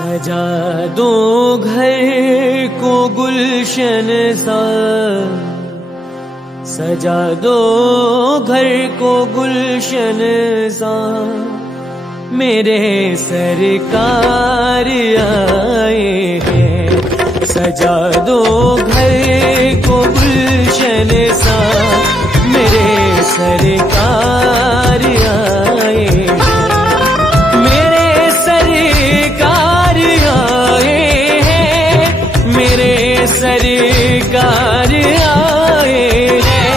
सजा दो घर को गुलशन सा, सजा दो घर को गुलशन सा, मेरे सरकार आए हैं। सजा दो घर को गुलशन सा, मेरे सरकार आए हैं। मेरे सरकार आए हैं, मेरे सरकार आए हैं।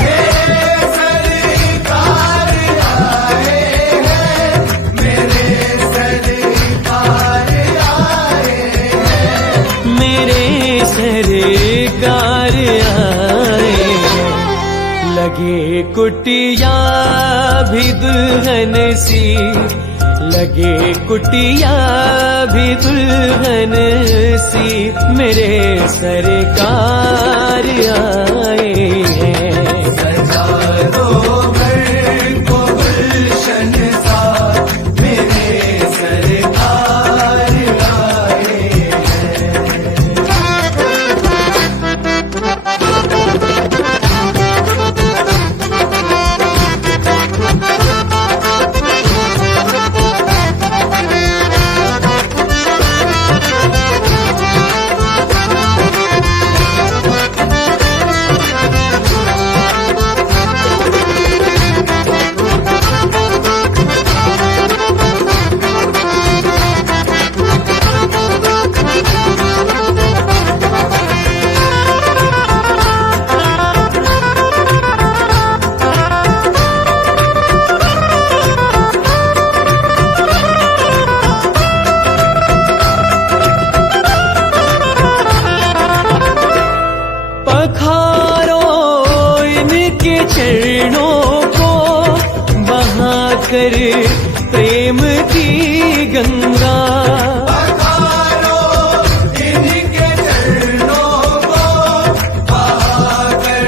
मेरे सरकार आए हैं, मेरे सरकार आए हैं। मेरे सरकार आए हैं। लगे कुटिया भी दुल्हन सी, लगे कुटिया भी दुल्हन सी, मेरे सरकार आए हैं। सजा दो घर को गुलशन सा, मेरे सरकार आए हैं। पखारो इनके चरणों को बहाकर प्रेम की गंगा। पखारो इनके चरणों को बहाकर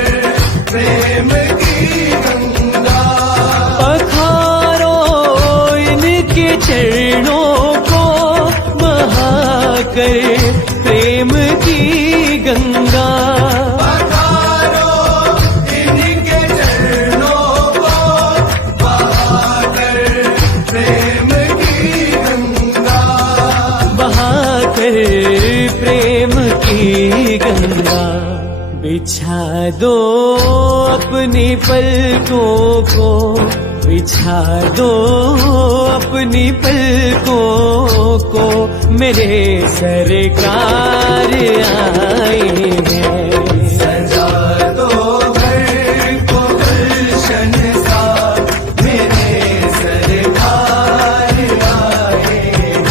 प्रेम की गंगा। पखारो इनके चरणों को बहाकर प्रेम की गंगा। पखारो इनके चरणों को बहाकर प्रेम की गंगा। बहाकर प्रेम की गंगा। बिछा दो अपनी पलकों को, बिछा दो अपनी पलकों को, मेरे सरकार आए हैं। सजा दो घर को गुलशन सा, मेरे सरकार आए हैं।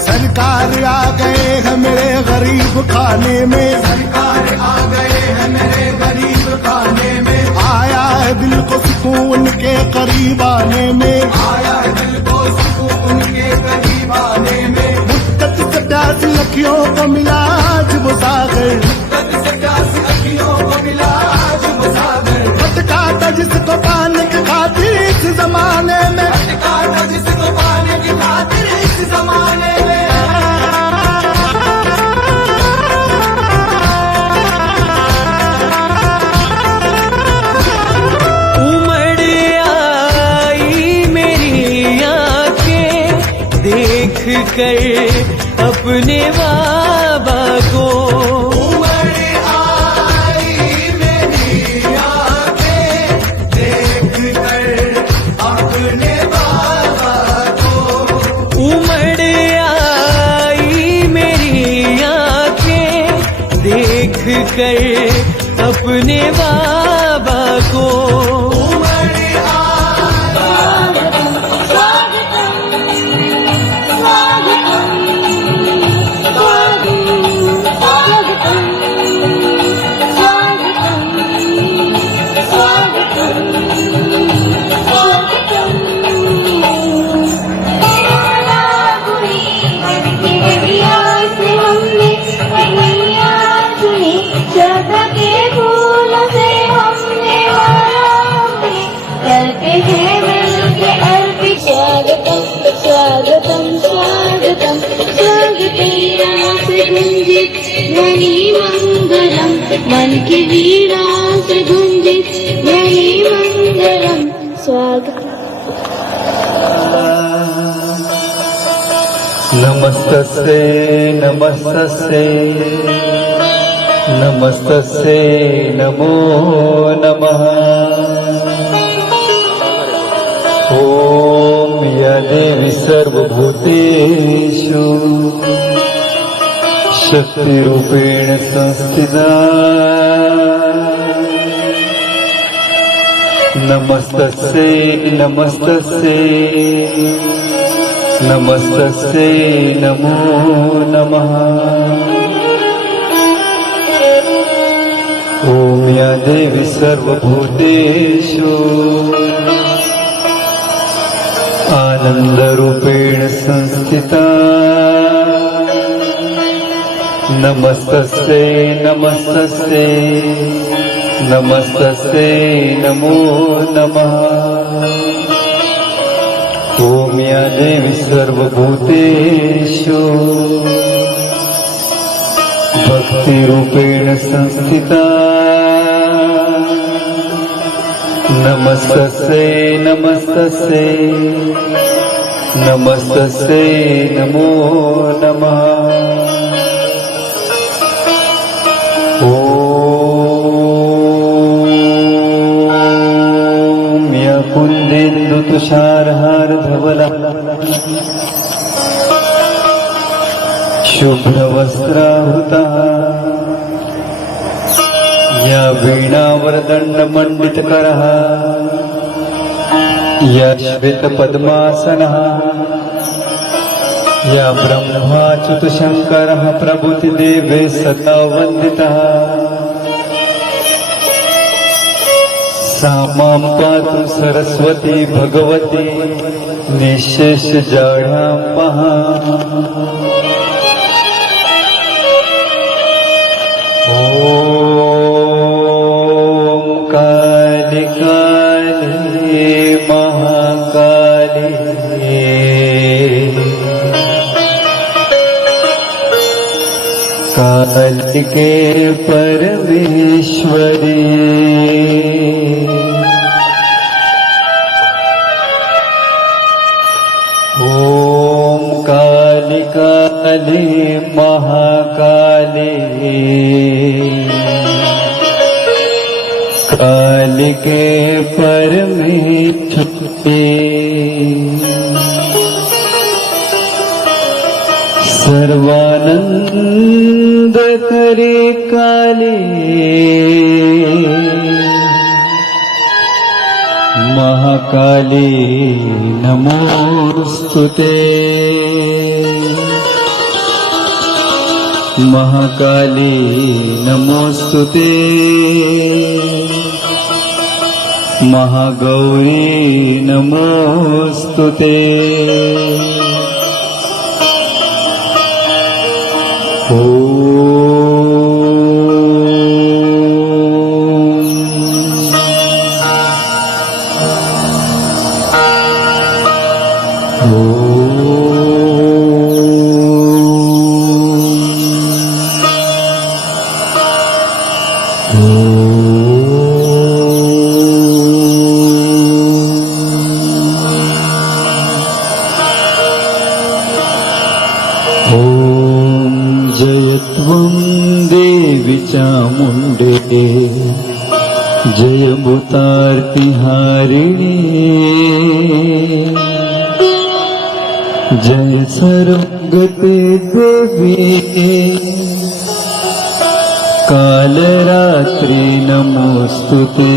सरकार आ गए हैं मेरे गरीब खाने में, सरकार आ गए हैं मेरे गरीब खाने में। आया है दिल को सुकून के करीब आने में, आया है दिल को सुकून के करीब आने में। मुद्दत से प्यास लखियों को मिला आज वो सागर, मुद्दत से प्यास अखियों को मिला आज वो सागर। भटका था जिसको पाने की खातिर इस जमाने में, भटका था जिसको पाने की खातिर इस जमाने में। उमड़ आई मेरी आंखें देख कर अपने बाबा को। उमड़ आई मेरी आंखें देख कर अपने बाबा को। उमड़ आई मेरी आंखें देख कर अपने बाबा को। के फूलों से हमने वाला मन की वीणा से गूंजे यही मंगलम स्वागत। नमस्तस्ते नमस्तस्ते नमस्तस्ते नमो नमः। ॐ या देवी सर्वभूतेषु शक्तिरूपेण संस्थिता नमस्तस्यै नमस्तस्यै नमस्तस्यै नमो नमः। ॐ या देवी सर्वभूतेषु आनन्दरूपेण संस्थिता नमस्तस्यै नमस्तस्यै नमस्तस्यै नमो नमः। ॐ या देवी सर्वभूतेषु भक्तिरूपेण संस्थिता नमस्तस्यै नमस्तस्यै नमस्तस्यै नमो नमः। ॐ या कुन्देन्दुतुषारहारधवला शुभ्रवस्त्रावृता या वीणावरदण्डमण्डितकरः या श्वेतपद्मासनः या ब्रह्माच्युतशङ्करः प्रभृतिदेवे सदा वन्दितः सा मां पातु सरस्वती भगवती निःशेषजाढ्यां महा। ॐ काली काली महाकाली कालिके परमेश्वरी ॐ काली काली महाकाली कालिके परमेश्वरी सर्वानन्दकरे काले महाकाली नमोस्तुते महाकाली नमोस्तुते महागौरी नमोस्तुते। चामुंडे जय भूतार्तिहारिणी जय सर्वगते देवी कालरात्रि नमोस्तुते।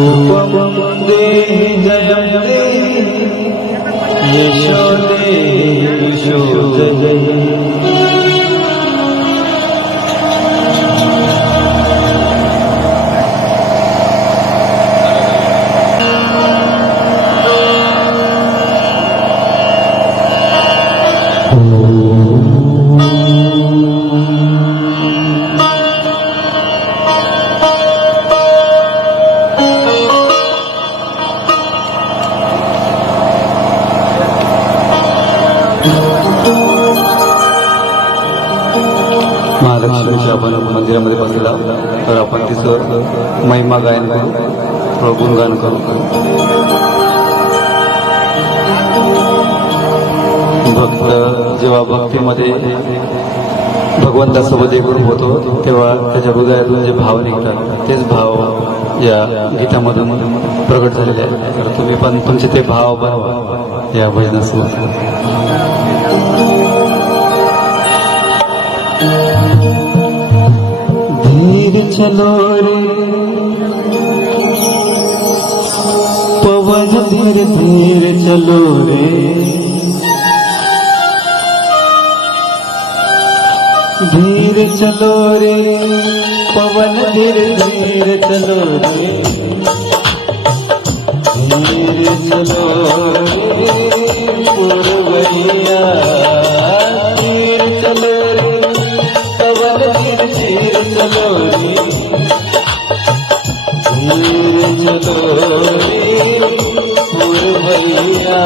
रूपं देहि जयं देहि यशो देहि विशोददेहि महालक्ष्मीच्या आपण मंदिरामध्ये बसला तर आपण तिचं महिमा गायन करू थोडं गुणगान करू. भक्त जेव्हा भक्तीमध्ये भगवंतासोबत एकरूप होतो तेव्हा त्याच्या हृदयातून जे भाव निघतात तेच भाव या गीतामधून प्रकट झालेले आहेत. तर तुम्ही पण तुमचे ते भाव बनवा या भजनासोबत. धीर चलो रे पवन धीर धीर चलो रे धीर चलो रे पवन धीर धीर चलो रे धीर चलो रे पुरवैया धीर चलो रे पवन धीर धीर चलो रे धीर चलो रे पुरवैया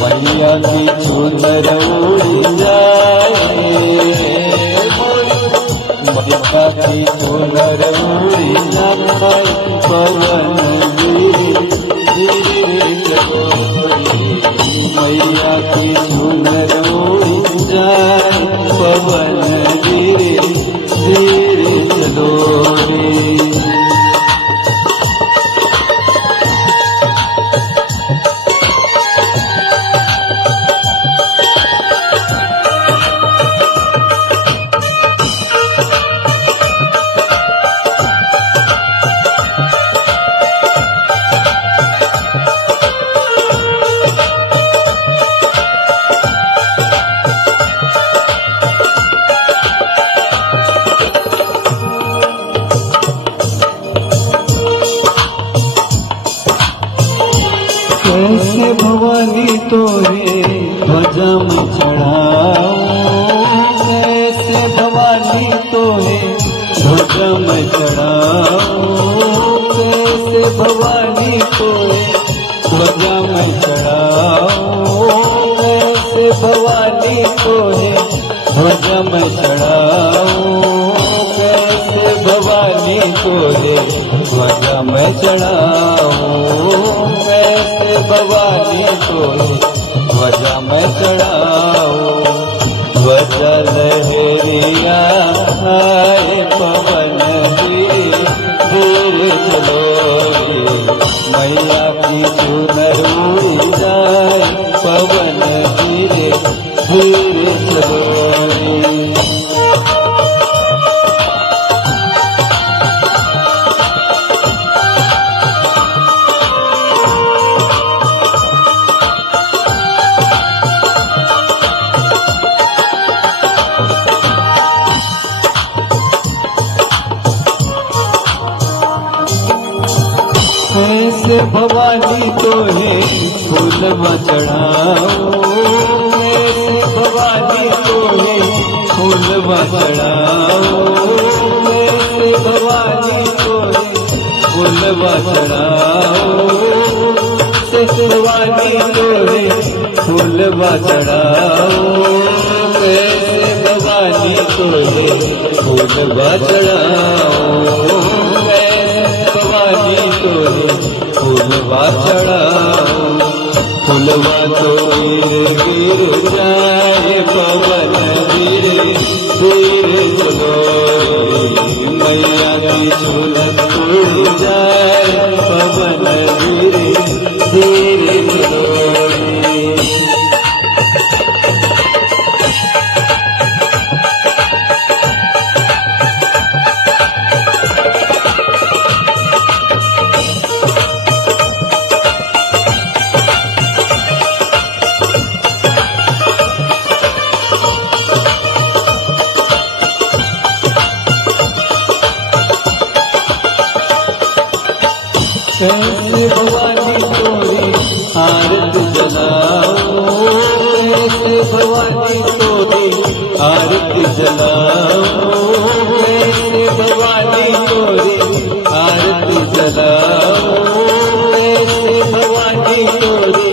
मैया की चुनर उड़ जाए मैया की चुनर उड़ जाए पवन धीरे धीरे चलो मैया की चुनर उड़ जाए पवन धीरे धीरे चलो रे. कैसे भवानी तोरे ध्वजा में चढ़ाओ कैसे भवानी तोरे ध्वजा में चढ़ाओ कैसे भवानी तोरे ध्वजा में चढ़ाओ कैसे भवानी तोरे ध्वजा में चढ़ाओ कैसे भवानी तोरे ध्वजा में चढ़ाओ कैसे भवानी तोरे ध्वजा में चढ़ाओ ध्वजा लहरिया आए पवन धीर धीरे चलो मैया की चुनर उड़ जाए पवन धीरे धीरे चलो कैसे भवानी तोहे फूलवा चढ़ाओ कैसे भवानी तोहे फूलवा चढ़ाओ कैसे भवानी तोहे फूलवा चढ़ाओ कैसे भवानी तोहे फूलवा चढ़ाओ कैसे भवानी तोहे फूलवा चढ़ाओ भवानी तोरे फूलवा चढ़ाओ फूलवा तो गिर जाए पवन धीरे धीरे चलो मैया की चुनर उड़ जाए पवन धीरे धीरे चलो कैसे भवानी तोरी आरती जलाओ, कैसे भवानी तोरी आरती जलाओ, कैसे भवानी तोरी आरती जलाओ, कैसे भवानी तोरी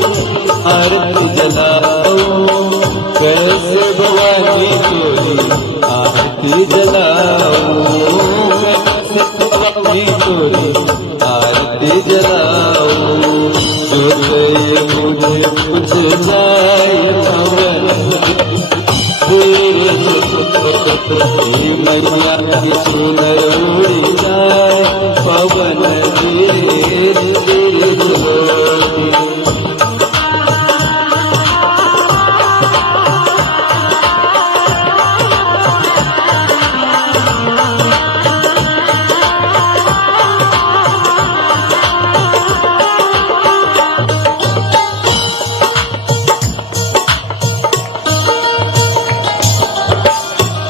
आरती जलाओ, कैसे भवानी तोरी आरती जलाओ, कैसे भवानी तोरी आरती जलाओ, जो ये मुझे कुछ जाए मैया की सुनर उड़ी जाए पवन धीरे धीरे धीरे।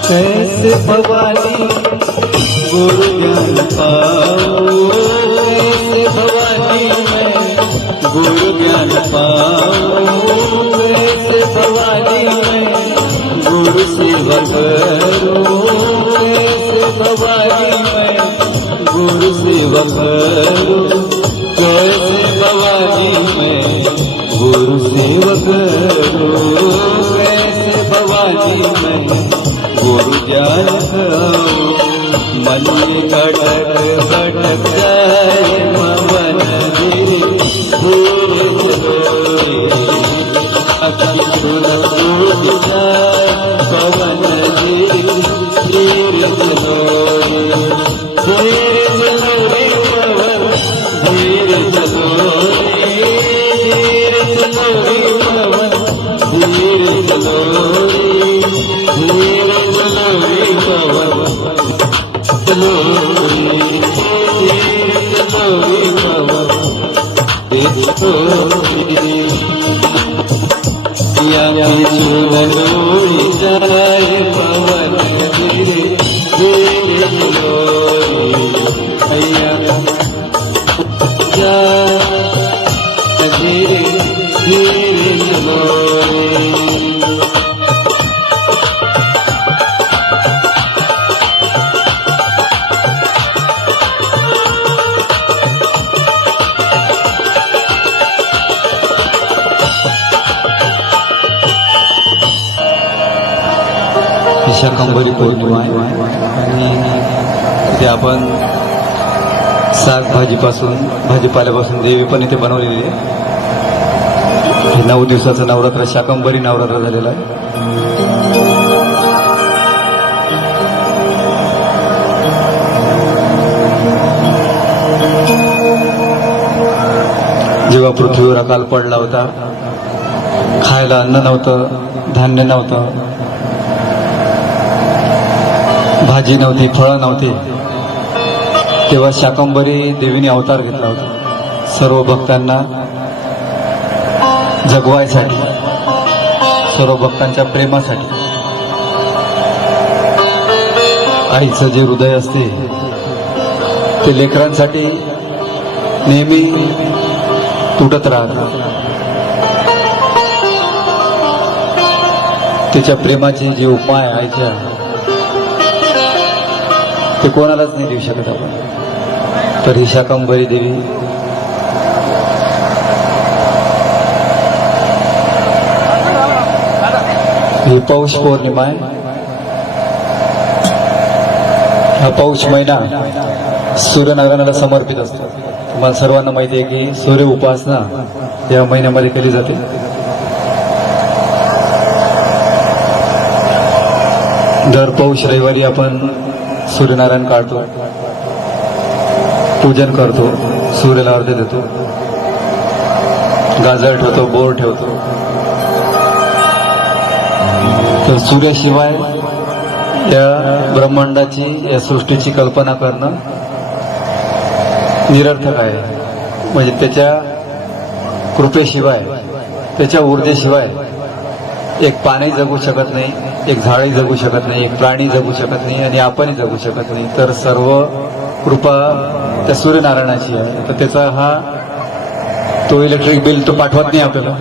कैसे भवानी गुरु ज्ञान पाओ, कैसे भवानी मैं गुरु ज्ञान पाओ, कैसे भवानी मैं गुरु सेवा करूं, कैसे भवानी मैं गुरु सेवा करूं, कैसे भवानी मैं गुरु सेवा करूं, कैसे भवानी मैं गुरु ज्ञान खाओ, मन भटक भटक जाए पवन धीरे धीरे चलोरे, अकल सुन जाए पवन धीरे धीरे चलोरे, धीरे चलोरे पवन धीरे चलोरे, धीरे चलोरे पवन धीरे चलोरे, धीरे चलोरे पवन चलोरे, धीरे चलोरे पवन चलोरे, या चूलन उड़ी जाए पवन धीरे धीरे चलोरे, हैया धीरे धीरे चलोरे। शाकंभरी पौर्णिमा आहे आणि ते आपण भाजीपासून भाजीपाल्यापासून देवी पण इथे बनवलेली आहे। हे 9 दिवसाचं नवरात्र शाकंभरी नवरात्र झालेलं आहे। जेव्हा पृथ्वीवर अकाल पडला होता, खायला अन्न नव्हतं, धान्य नव्हतं, भाजी नव्हती, फळं नव्हती, तेव्हा शाकंभरी देवीने अवतार घेतला होता सर्व भक्तांना जगवायसाठी, सर्व भक्तांच्या प्रेमासाठी। आईचं जे हृदय असते ते लेकरांसाठी नेहमी तुटत राहतं। तिच्या प्रेमाचे जे उपाय आईच्या ते कोणालाच नाही देऊ शकत आपण। तर ही शाकंभरी देवी ही पौष पौर्णिमा आहे। हा पौष महिना सूर्यनारायणाला समर्पित असतो। तुम्हाला सर्वांना माहिती आहे की सूर्य उपासना या महिन्यामध्ये केली जाते। दर पौष रविवारी आपण सूर्यनारायण काढतो, पूजन करतो, सूर्याला अर्घ्य देतो, गाजर ठेवतो, बोर ठेवतो। तर सूर्याशिवाय या ब्रह्मांडाची, या सृष्टीची कल्पना करणं निरर्थक आहे। म्हणजे त्याच्या कृपेशिवाय, त्याच्या ऊर्जेशिवाय एक पाणी जगू शकत नाही, एक झाडही जगू शकत नाही, एक प्राणी जगू शकत नाही आणि आपणही जगू शकत नाही। तर सर्व कृपा त्या सूर्यनारायणाची आहे. तर त्याचा तो इलेक्ट्रिक बिल तो पाठवत नाही आपल्याला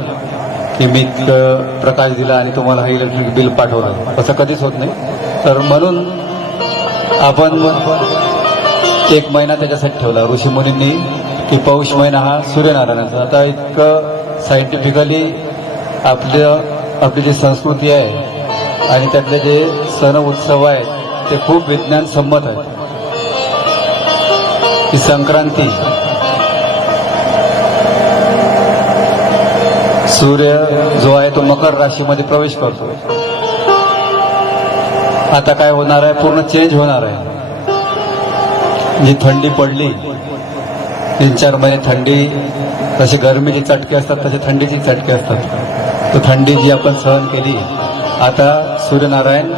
की मी प्रकाश दिला आणि तुम्हाला हा इलेक्ट्रिक बिल पाठवलं, असं कधीच होत नाही. तर म्हणून आपण 1 महिना त्याच्यासाठी ठेवला ऋषीमुनींनी की पौष महिना हा सूर्यनारायणाचा. आता इतकं सायंटिफिकली आपली जी संस्कृती आहे आणि त्यातले जे सण उत्सव आहेत ते खूप विज्ञानसम्मत आहेत. ही संक्रांती, सूर्य जो आहे तो मकर राशीमध्ये प्रवेश करतो. आता काय होणार आहे, पूर्ण चेंज होणार आहे. जी थंडी पडली 3-4 महिने, थंडी जशी गरमीची चटके असतात तसे थंडीची चटके असतात. तो थंडी जी आपण सहन केली, आता सूर्यनारायण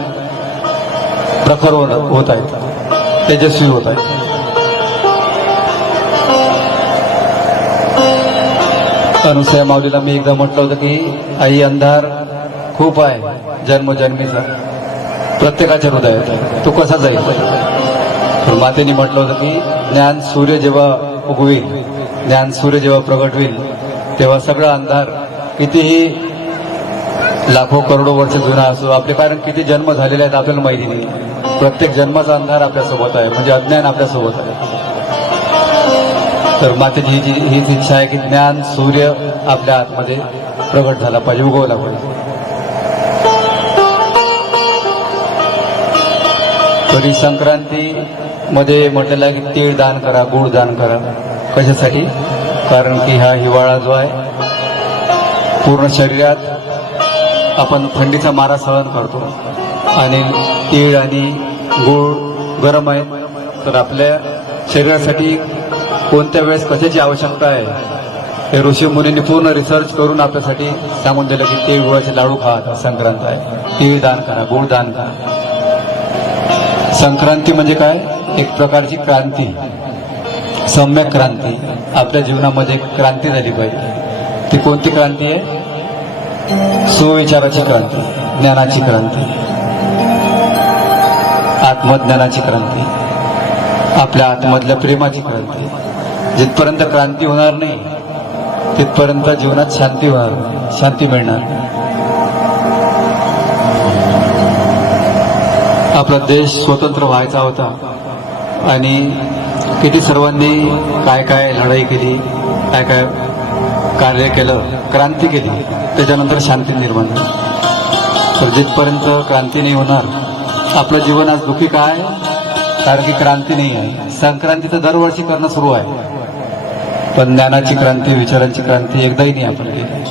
प्रखर होत आहेत, तेजस्वी होत आहेत. अनुसया माऊलीला मी एकदा म्हटलं होतं की आई, अंधार खूप आहे जन्मजन्मीचा प्रत्येकाच्या हृदयात, तो कसा जाईल. तर मातेने म्हटलं होतं की ज्ञान सूर्य जेव्हा उगवेल, ज्ञान सूर्य जेव्हा प्रगट होईल, तेव्हा सगळा अंधार कितीही लाखो करोडो वर्ष जुना असो, आपले कारण किती जन्म झालेले आहेत आपल्याला माहिती नाही, प्रत्येक जन्माचा अंधार आपल्यासोबत आहे, म्हणजे अज्ञान आपल्यासोबत आहे. तर मातेची हीच इच्छा आहे की ज्ञान सूर्य आपल्या आतमध्ये प्रगट झाला पाहिजे, उगवला पाहिजे. तरी संक्रांतीमध्ये म्हटलेलं आहे की तीळ दान करा, गुळ दान करा. कशासाठी? कारण की हा हिवाळा जो आहे पूर्ण शरीरात आपण थंडीचा मारा सहन करतो आणि तीळ आणि गुळ गरम आहेत. तर आपल्या शरीरासाठी कोणत्या वेळेस कशाची आवश्यकता आहे हे ऋषी मुनींनी पूर्ण रिसर्च करून आपल्यासाठी सांगून दिलं की तीळ गुळाचे लाडू खा, संक्रांत आहे, तीळ दान करा, गुळ दान करा. संक्रांती म्हणजे काय? एक प्रकारची क्रांती, सम्यक क्रांती. आपल्या जीवनामध्ये क्रांती झाली पाहिजे. ती कोणती क्रांती आहे? सुविचाराची क्रांती, ज्ञानाची क्रांती, आत्मज्ञानाची क्रांती, आपल्या आतमधल्या प्रेमाची क्रांती. जिथपर्यंत क्रांती होणार नाही तिथपर्यंत जीवनात शांती होणार नाही, शांती मिळणार नाही. आपला देश स्वतंत्र व्हायचा होता आणि किती सर्वांनी काय काय लढाई केली, काय काय कार्य केलं, क्रांती केली, त्याच्यानंतर शांती निर्माण झाली. तर जिथपर्यंत क्रांती नाही होणार आपलं जीवन आज दुःखी काय? कारण की क्रांती नाही आहे. संक्रांतीचं दरवर्षी करणं सुरू आहे, पण ज्ञानाची क्रांती, विचारांची क्रांती एकदाही नाही आपण केली.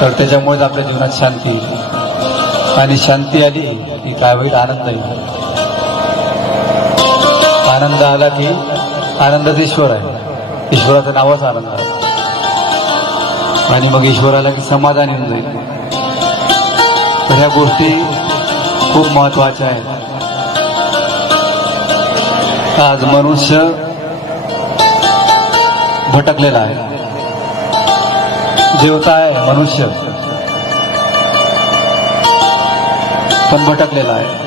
तर त्याच्यामुळेच आपल्या जीवनात शांती येईल आणि शांती आली की काय होईल? आनंद येईल. आनंद आला की आनंदच ईश्वर आहे, ईश्वराचं नावच आनंद आहे. आणि मग ईश्वर आला की समाधान येऊन जाईल. तर ह्या गोष्टी खूप महत्वाच्या आहेत. आज मनुष्य भटकलेला आहे, जेवता आहे मनुष्य पण भटकलेला आहे.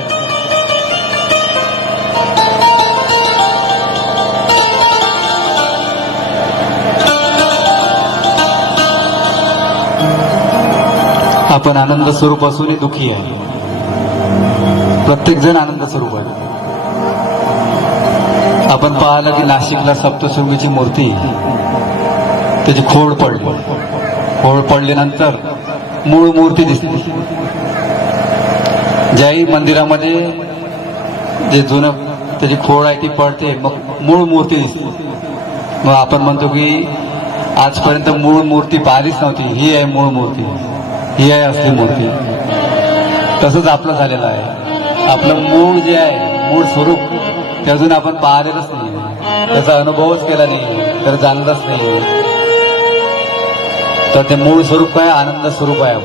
आपण आनंद स्वरूप असूनही दुःखी आहे. प्रत्येक जण आनंद स्वरूप आहे. आपण पाहिलं की नाशिकला सप्तशृंगीची मूर्ती, त्याची खोड पडली, खोड पडल्यानंतर मूळ मूर्ती दिसली. ज्याही मंदिरामध्ये जे जुनं त्याची खोड आहे ती पडते, मग मूळ मूर्ती दिसते. मग आपण म्हणतो की आजपर्यंत मूळ मूर्ती पाहिलीच नव्हती, ही आहे मूळ मूर्ती, ही आहे असली मूर्ती. तसंच आपलं झालेलं आहे. आपलं मूळ जे आहे, मूळ स्वरूप ते अजून आपण पाहिलेलंच नाही, त्याचा अनुभवच केला नाही, तर जाणलंच नाही. तर ते मूळ स्वरूप काय? आनंद स्वरूप आहे.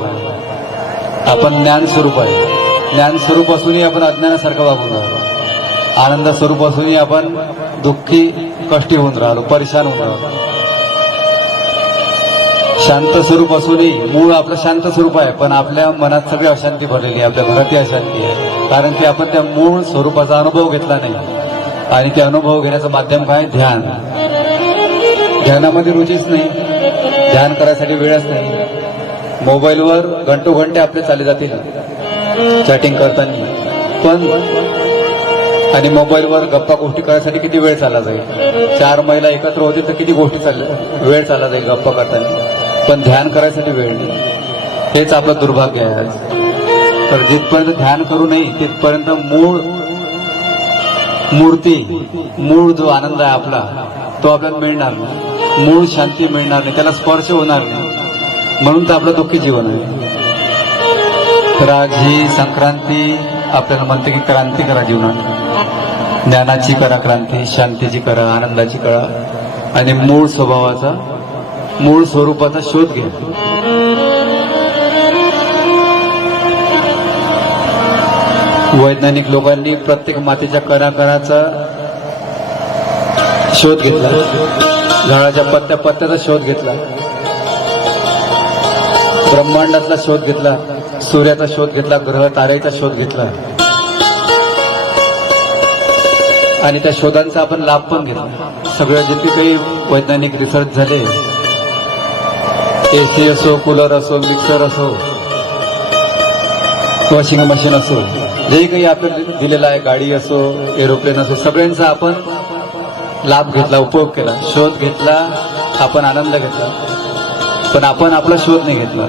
आपण ज्ञान स्वरूप आहे. ज्ञान स्वरूप असूनही आपण अज्ञानासारखं वागून राहिलो. आनंद स्वरूप असूनही आपण दुःखी, कष्टी होऊन राहिलो, परेशान होऊन राहिलो. शांत स्वरूप असूनही मूळ आपलं शांत स्वरूप आहे, पण आपल्या मनात सगळी अशांती भरलेली आहे, आपल्या घरातही अशांती आहे. कारण की आपण त्या मूळ स्वरूपाचा अनुभव घेतला नाही. आणि ते अनुभव घेण्याचं माध्यम काय? ध्यान. ध्यानामध्ये रुचीच नाही, ध्यान करायसाठी वेळच नाही. मोबाईलवर घंटोघंटे आपले चालले जातील चॅटिंग करताना, पण आणि मोबाईलवर गप्पा गोष्टी करायसाठी किती वेळ चालला जाईल. 4 महिला एकत्र होतील तर किती गोष्टी वेळ चालला जाईल गप्पा करताना, पण ध्यान करायसाठी वेळ नाही. हेच आपलं दुर्भाग्य आहे आज. तर जिथपर्यंत ध्यान करू नये तिथपर्यंत मूळ जो आनंद आहे आपला तो आपल्याला मिळणार नाही, मूळ शांती मिळणार नाही, त्याला स्पर्श होणार नाही. म्हणून तर आपलं दुःखी जीवन आहे. तर आज ही संक्रांती आपल्याला म्हणते की क्रांती करा जीवनात, ज्ञानाची करा क्रांती, शांतीची करा, आनंदाची करा आणि मूळ स्वभावाचा, मूळ स्वरूपाचा शोध घ्या. वैज्ञानिक लोकांनी प्रत्येक मातीच्या कणाकणाचा शोध घेतला, झाडाच्या पत्त्याचा शोध घेतला, ब्रह्मांडातला शोध घेतला, सूर्याचा शोध घेतला, ग्रह ताऱ्याचा शोध घेतला आणि त्या शोधांचा आपण लाभ पण घेतला. सगळं जितके काही वैज्ञानिक रिसर्च झाले, एसी असो, कूलर असो, मिक्सर असो, वॉशिंग मशीन असो, जे काही आपल्याला दिलेलं आहे, गाडी असो, एरोप्लेन असो, सगळ्यांचा आपण लाभ घेतला, उपयोग केला, शोध घेतला, आपण आनंद घेतला. पण आपण आपला शोध नाही घेतला.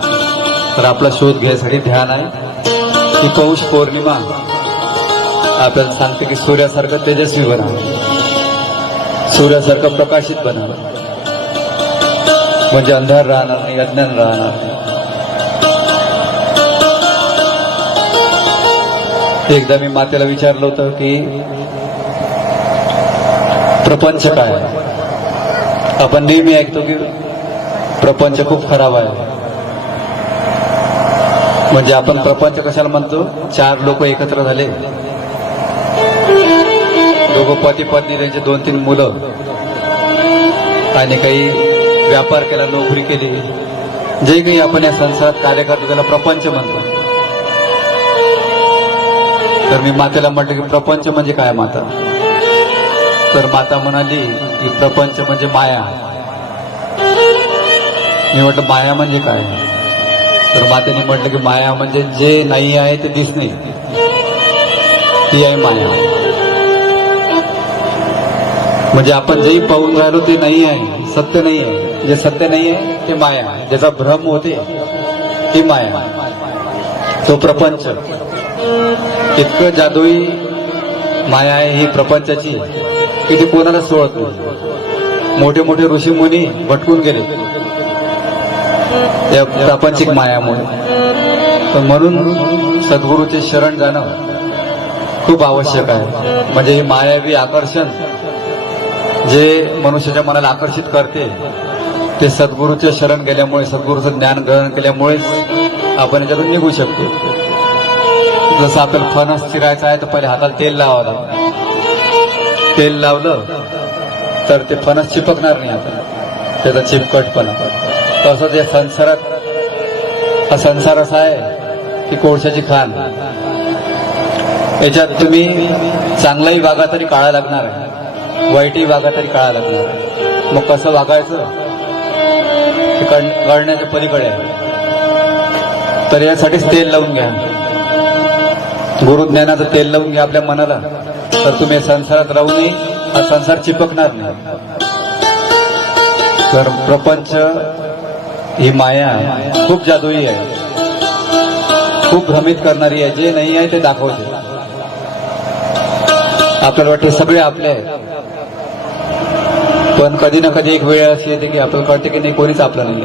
तर आपला शोध घ्यायसाठी ध्यान आहे. ही पौष पौर्णिमा आपल्याला सांगते की सूर्यासारखं तेजस्वी बना, सूर्यासारखं प्रकाशित बना, म्हणजे अंधार राहणार नाही, अज्ञान राहणार नाही. एकदा मी मातेला विचारलं होतं की प्रपंच काय आहे. आपण नेहमी ऐकतो की प्रपंच खूप खराब आहे. म्हणजे आपण प्रपंच कशाला म्हणतो? 4 लोक एकत्र झाले, दोघं पती पत्नी, त्यांचे 2-3 मुलं आणि काही व्यापार केला, नोकरी केली, जे काही आपण या संसारात कार्य करतो त्याला प्रपंच म्हणतो. तर मी मातेला म्हटलं की प्रपंच म्हणजे काय माता? तर माता म्हणाली की प्रपंच म्हणजे माया. मी म्हटलं माया म्हणजे काय? तर मातेने म्हटलं की माया म्हणजे जे नाही आहे ते दिसणे, ती आहे माया. म्हणजे आपण जेही पाहून राहिलो ते नाही आहे, सत्य नाही आहे. जे सत्य नाही आहे ते माया, ज्याचा भ्रम होते ती माया, तो प्रपंच. इतकं जादुई माया आहे ही प्रपंचाची की ती कोणाला सोडत नाही. मोठे मोठे ऋषी मुनी भटकून गेले या प्रापंचिक मायामुळे. तर म्हणून सद्गुरूचे शरण जाणं खूप आवश्यक आहे. म्हणजे ही मायावी आकर्षण जे मनुष्याच्या मनाला आकर्षित करते ते सद्गुरूचे शरण गेल्यामुळे, सद्गुरूचं ज्ञान ग्रहण केल्यामुळेच आपण याच्यातून निघू शकतो. जसं आपल्याला फणस चिरायचा आहे तर पहिले हाताला तेल लावावं लागतं. तेल लावलं तर ते फणस चिपकणार नाही, आता त्याचा चिपकटपणा. तसंच या संसारात, हा संसार असा आहे की कोळशाची खाण. याच्यात तुम्ही चांगलाही वागा तरी काळा लागणार आहे, वाईटही वागा तरी काळा लागणार आहे. मग कसं वागायचं हे कळण्याच्या पलीकडे आहे. तर यासाठीच तेल लावून घ्या, गुरुज्ञानाचं तेल लावून घ्या आपल्या मनाला. तर तुम्ही संसारात राहूनही हा संसार चिपकणार नाही. तर प्रपंच ही माया खूप जादुई आहे, खूप भ्रमित करणारी आहे. जे नाही आहे ते दाखवते. आपल्याला वाटते सगळे आपले आहेत, पण कधी ना कधी एक वेळ अशी येते की आपल्याला कळते की नाही, कोणीच आपलं नाही.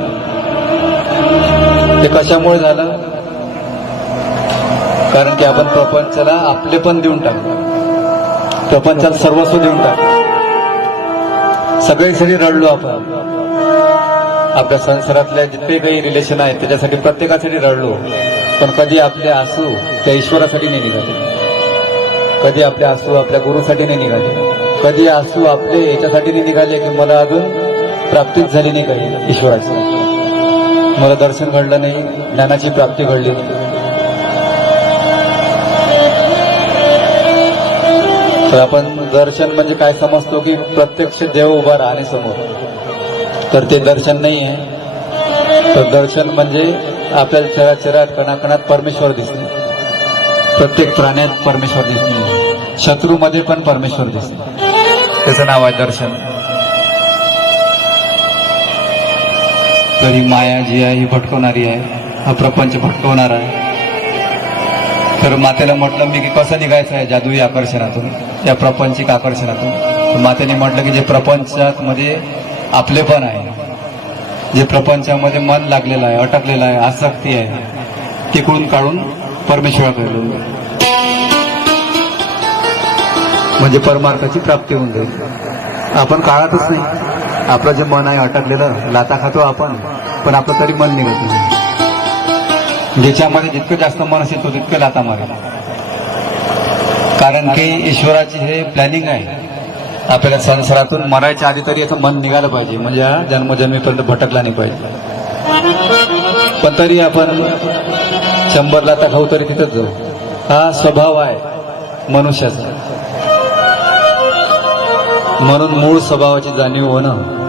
ते कशामुळे झालं? कारण की आपण प्रपंचाला आपले पण देऊन टाकतो, प्रपंचाला सर्वस्व देऊन टाकतो. सगळीसाठी रडलो आपण. आपल्या संसारातल्या जितके काही रिलेशन आहेत त्याच्यासाठी प्रत्येकासाठी रडलो. पण कधी आपले आसू त्या ईश्वरासाठी नाही निघाले, कधी आपले आसू आपल्या गुरुसाठी नाही निघाले, कधी आसू आपले याच्यासाठी नाही निघाले की मला अजून प्राप्तीच झाली नाही काही ईश्वराची, मला दर्शन घडलं नाही, ज्ञानाची प्राप्ती घडली नाही. तर आपण दर्शन म्हणजे काय समजतो की प्रत्यक्ष देव उभा राहणे समोर, तर ते दर्शन नाही आहे. तर दर्शन म्हणजे आपल्याला चराचरात कणाकणात परमेश्वर दिसणे, प्रत्येक प्राण्यात परमेश्वर दिसणे, शत्रूमध्ये पण परमेश्वर दिसणे, त्याचं नाव आहे दर्शन. तरी माया जी आहे ही भटकवणारी आहे, हा प्रपंच भटकवणार आहे. तर मातेला म्हटलं मी की कसं निघायचं आहे जादुई आकर्षणातून, या प्रपंचिक आकर्षणातून. तर मातेने म्हटलं की जे प्रपंचात मध्ये आपले पण आहे, जे प्रपंचामध्ये मन लागलेलं आहे, अटकलेलं आहे, आसक्ती आहे, तिकडून काढून परमेश्वराकडे म्हणजे परमार्थाची प्राप्ती होऊन जाईल. आपण काळातच नाही, आपलं जे मन आहे अटकलेलं, लाता खातो आपण, पण आपलं तरी मन निघत नाही. ज्याच्यामध्ये जितकं जास्त मन असेल तो तितकं लाता मारेल, कारण की ईश्वराची हे प्लॅनिंग आहे. आपल्याला संसारातून मरायच्या आधी तरी याचं मन निघालं पाहिजे, म्हणजे हा जन्मजन्मीपर्यंत भटकला नाही पाहिजे. पण तरी आपण 100 लाता खाऊ तरी तिथंच जाऊ. हा स्वभाव आहे मनुष्याचा. म्हणून मूळ स्वभावाची जाणीव होणं,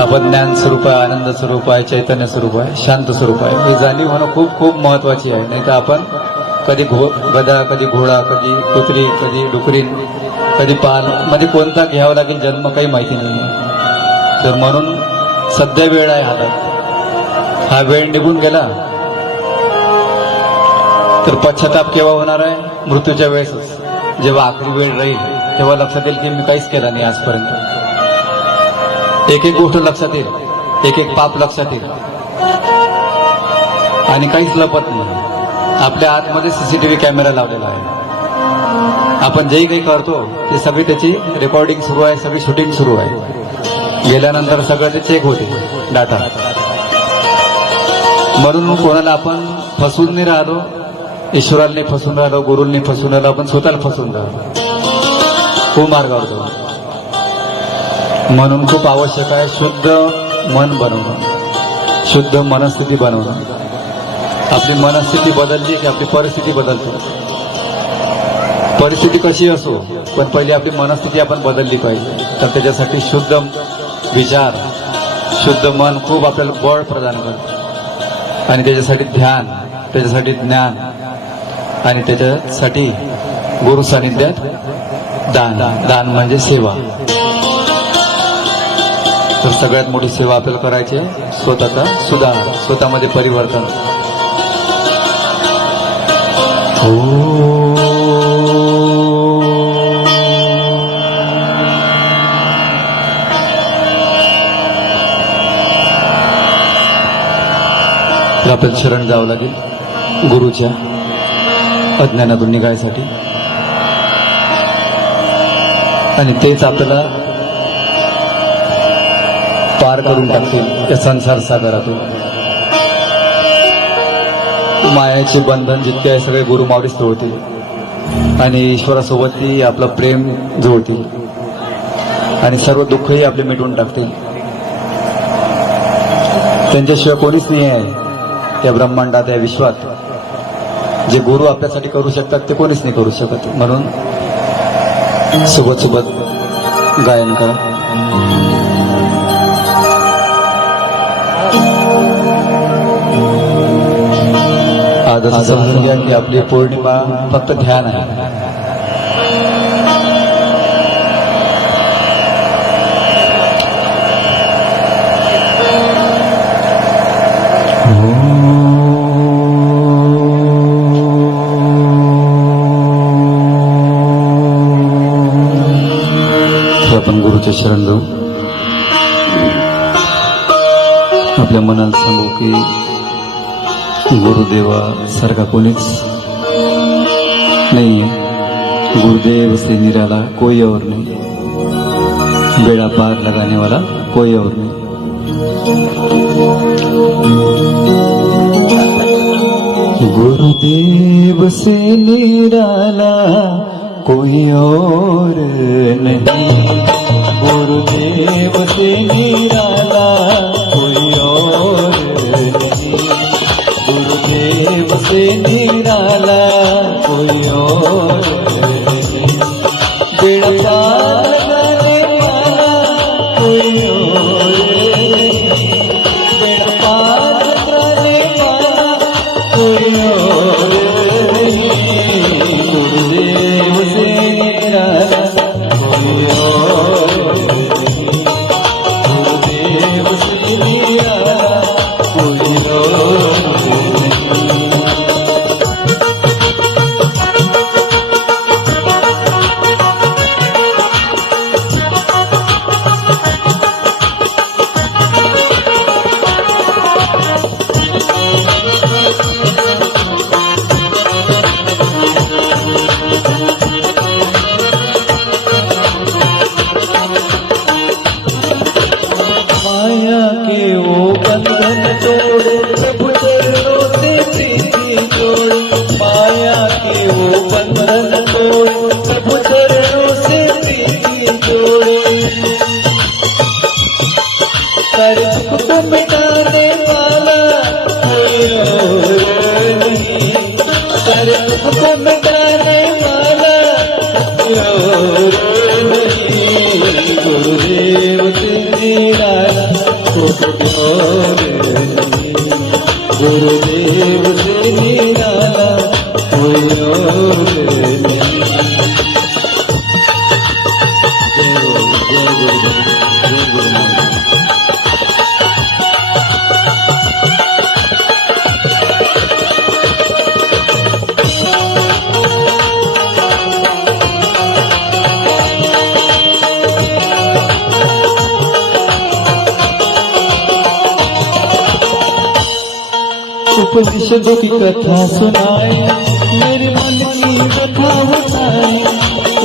आपण ज्ञान स्वरूप आहे, आनंद स्वरूप आहे, चैतन्य स्वरूप आहे, शांत स्वरूप आहे, ही जाणीव होणं खूप खूप महत्वाची आहे. नाही तर आपण कधी गधा, कधी घोडा, कधी कुत्री, कधी डुकरी, कधी पाल, मध्ये कोणता घ्यावा लागेल जन्म काही माहिती नाही. तर म्हणून सध्या वेळ आहे हातात, हा वेळ निघून गेला तर पश्चाताप केव्हा होणार आहे? मृत्यूच्या वेळेसच. जेव्हा आखरी वेळ राहील तेव्हा लक्षात येईल की मी काहीच केलं नाही आजपर्यंत. एक एक गोष्ट लक्षात येईल, एक एक पाप लक्षात येईल, आणि काहीच लपत नाही. आपल्या आतमध्ये सीसीटीव्ही कॅमेरा लावलेला आहे. आपण जेही काही करतो ते सगळी त्याची रेकॉर्डिंग सुरू आहे, सगळी शूटिंग सुरू आहे. गेल्यानंतर सगळं ते चेक होते डाटा. म्हणून कोणाला आपण फसवून नाही राहिलो, ईश्वरांनी फसून राहिलो, गुरूंनी फसून राहिलो, आपण स्वतःला फसून राहिलो, कुमार्गावर जाऊ. म्हणून खूप आवश्यक आहे शुद्ध मन बनवणं, शुद्ध मनस्थिती बनवणं. आपली मनस्थिती बदलली की आपली परिस्थिती बदलते. परिस्थिती कशी असो, पण पहिली आपली मनस्थिती आपण बदलली पाहिजे. तर त्याच्यासाठी शुद्ध विचार, शुद्ध मन खूप आपल्याला बळ प्रदान करतं. आणि त्याच्यासाठी ध्यान, त्याच्यासाठी ज्ञान, आणि त्याच्यासाठी गुरु सानिध्यात दान. दान म्हणजे सेवा. तर सगळ्यात मोठी सेवा आपल्याला करायची आहे स्वतःचा सुधार, स्वतःमध्ये परिवर्तन. तर आपल्याला शरण जावं लागेल गुरुच्या अज्ञानातून निघायसाठी, आणि तेच आपल्याला पार करून टाकतील या संसार सागरातून. मायाचे बंधन जितके आहे सगळे गुरु माऊलीच जोडतील, आणि ईश्वरासोबतही आपलं प्रेम जोडतील, आणि सर्व दुःखही आपले मिटवून टाकतील. त्यांच्याशिवाय कोणीच नाही आहे या ब्रह्मांडात, या विश्वात. जे गुरु आपल्यासाठी करू शकतात ते कोणीच नाही करू शकत. म्हणून सोबत सोबत गायन करा. आज असं समजून घ्या की आपली पौर्णिमा फक्त ध्यान आहे. आपण गुरुचे शरण जाऊ. आपल्या मनाला सांगू की गुरुदेवा सारखा कोणीच नहीं है. गुरुदेव से निराला कोई और नहीं, बेड़ा पार लगाने वाला कोई और नहीं. गुरुदेव से निराला कोई और नहीं, गुरुदेव से निराला कोई और नहीं, गुरुदेव से निराला कोई और नहीं. बेड़ा पार लगाने वाला कोई और नहीं, बेड़ा पार लगाने वाला कोई और नहीं, गुरुदेव से निराला कोई और नहीं, गुरुदेव से निराला कोई और नहीं। माया के वो बंधन तोड़ प्रभु चरणों से प्रीति जोड़, माया के वो बंधन तोड़ प्रभु चरणों से प्रीति जोड़, कर दुख को मिटाने वाला कोई और नहीं, कर दुख को मिटाने वाला कोई और नहीं, गुरुदेव से निराला कोई और नहीं, गुरुदेव से निराला कोई और नहीं। जय गुरु, जय गुरु महाराज। उपनिषदों की कथा सुनाए, मेरे मन की कथा बताए,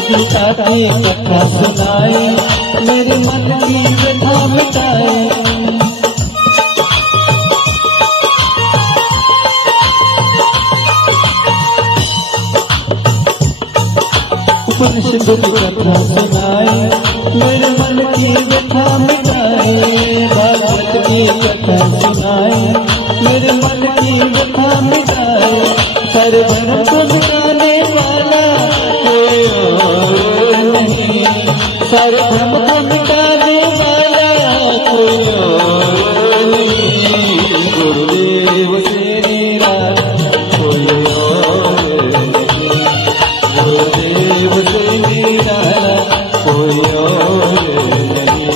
गीता की कथा सुनाए, मेरे मन की कथा मिटाए। उपनिषदों की कथा सुनाए, मेरे मन की कथा मिटाए, भागवत की कथा सुनाए, मेरे मन की कथा मिटाए, हर धर्म को मिटाने वाला कोई और नहीं, हर धर्म को मिटाने वाला कोई और नहीं, गुरुदेव से निराला कोई और नहीं, गुरुदेव से निराला कोई और नहीं।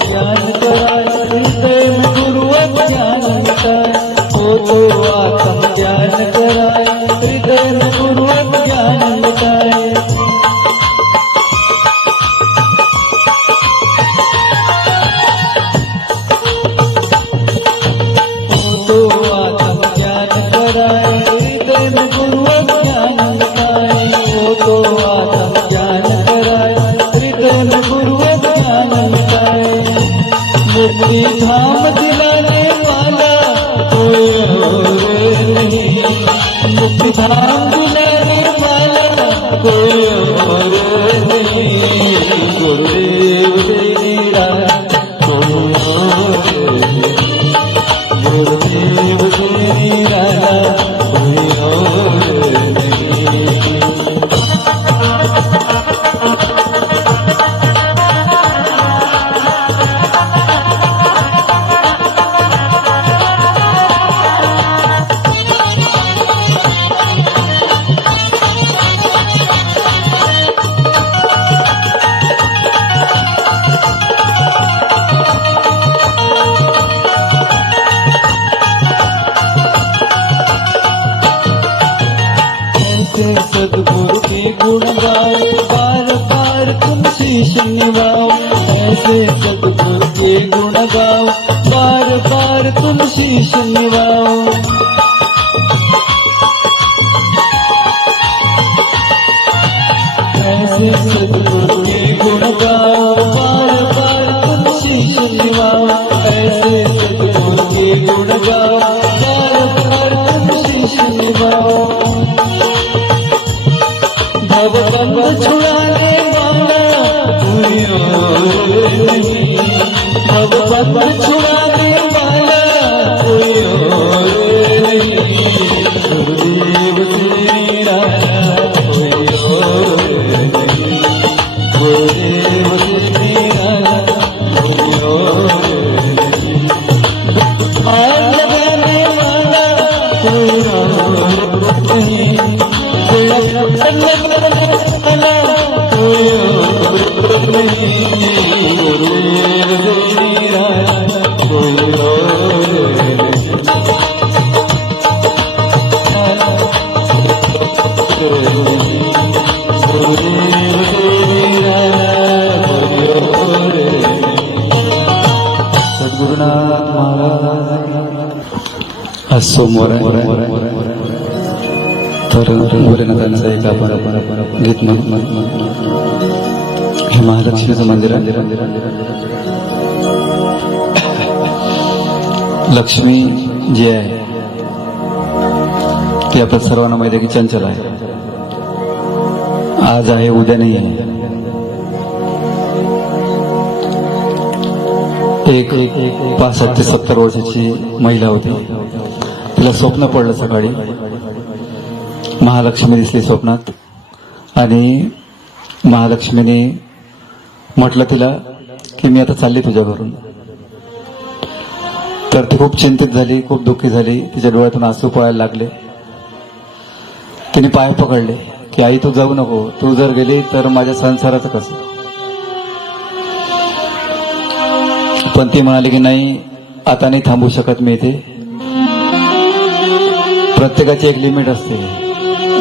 ज्ञान कराए हृदय में गुरु ज्ञान मिटाए, ओ तो आत्म ज्ञान कराए हृदय में गुरु ज्ञान मिटाए। ओ तो आत्म ज्ञान कराए हृदय में गुरु ज्ञान मिटाए, ओ तो आत्म ज्ञान कराए हृदय में गुरु ज्ञान मिटाए। मुक्ति धाम दिलाने वाला कोई और नहीं, मुक्ति धाम दिलाने वाला कोई और नहीं, गुरुदेव से निराला कोई और नहीं, गुरुदेव से निराला कोई और नहीं। सदगुरु के गुण गाओ, बार बार तुम शीश निभाओ, ऐसे सदगुरु के गुण गाओ, बार बार तुम शीश निभाओ। ऐसे सदगुरु के गुण गाओ, बार बार तुम शीश निभाओ, रे गुरुजी गुरुदेव सद्गुरुनाथ महाराज आज सोमवार आहे. तर भोलेनाथांचं एक आपण गीत हे महालक्ष्मीचं मंदिर आहे. लक्ष्मी जी आहे ती आपल्या सर्वांना माहिती आहे की चंचल आहे. आज आहे उद्या नाही आहे. एक 65 ते 70 वर्षाची महिला होती. तिला स्वप्न पडलं सकाळी. महालक्ष्मी दिसली स्वप्नात आणि महालक्ष्मीने म्हटलं तिला की मी आता चालली तुझ्या घरून. तर ती खूप चिंतित झाली, खूप दुःखी झाली. तिच्या डोळ्यातून आसू पळायला लागले. तिने पाय पकडले की आई तू जाऊ नको, तू जर गेली तर माझ्या संसाराचं कसं. पण ती म्हणाली की नाही, आता नाही थांबू शकत मी इथे. प्रत्येकाची एक लिमिट असते,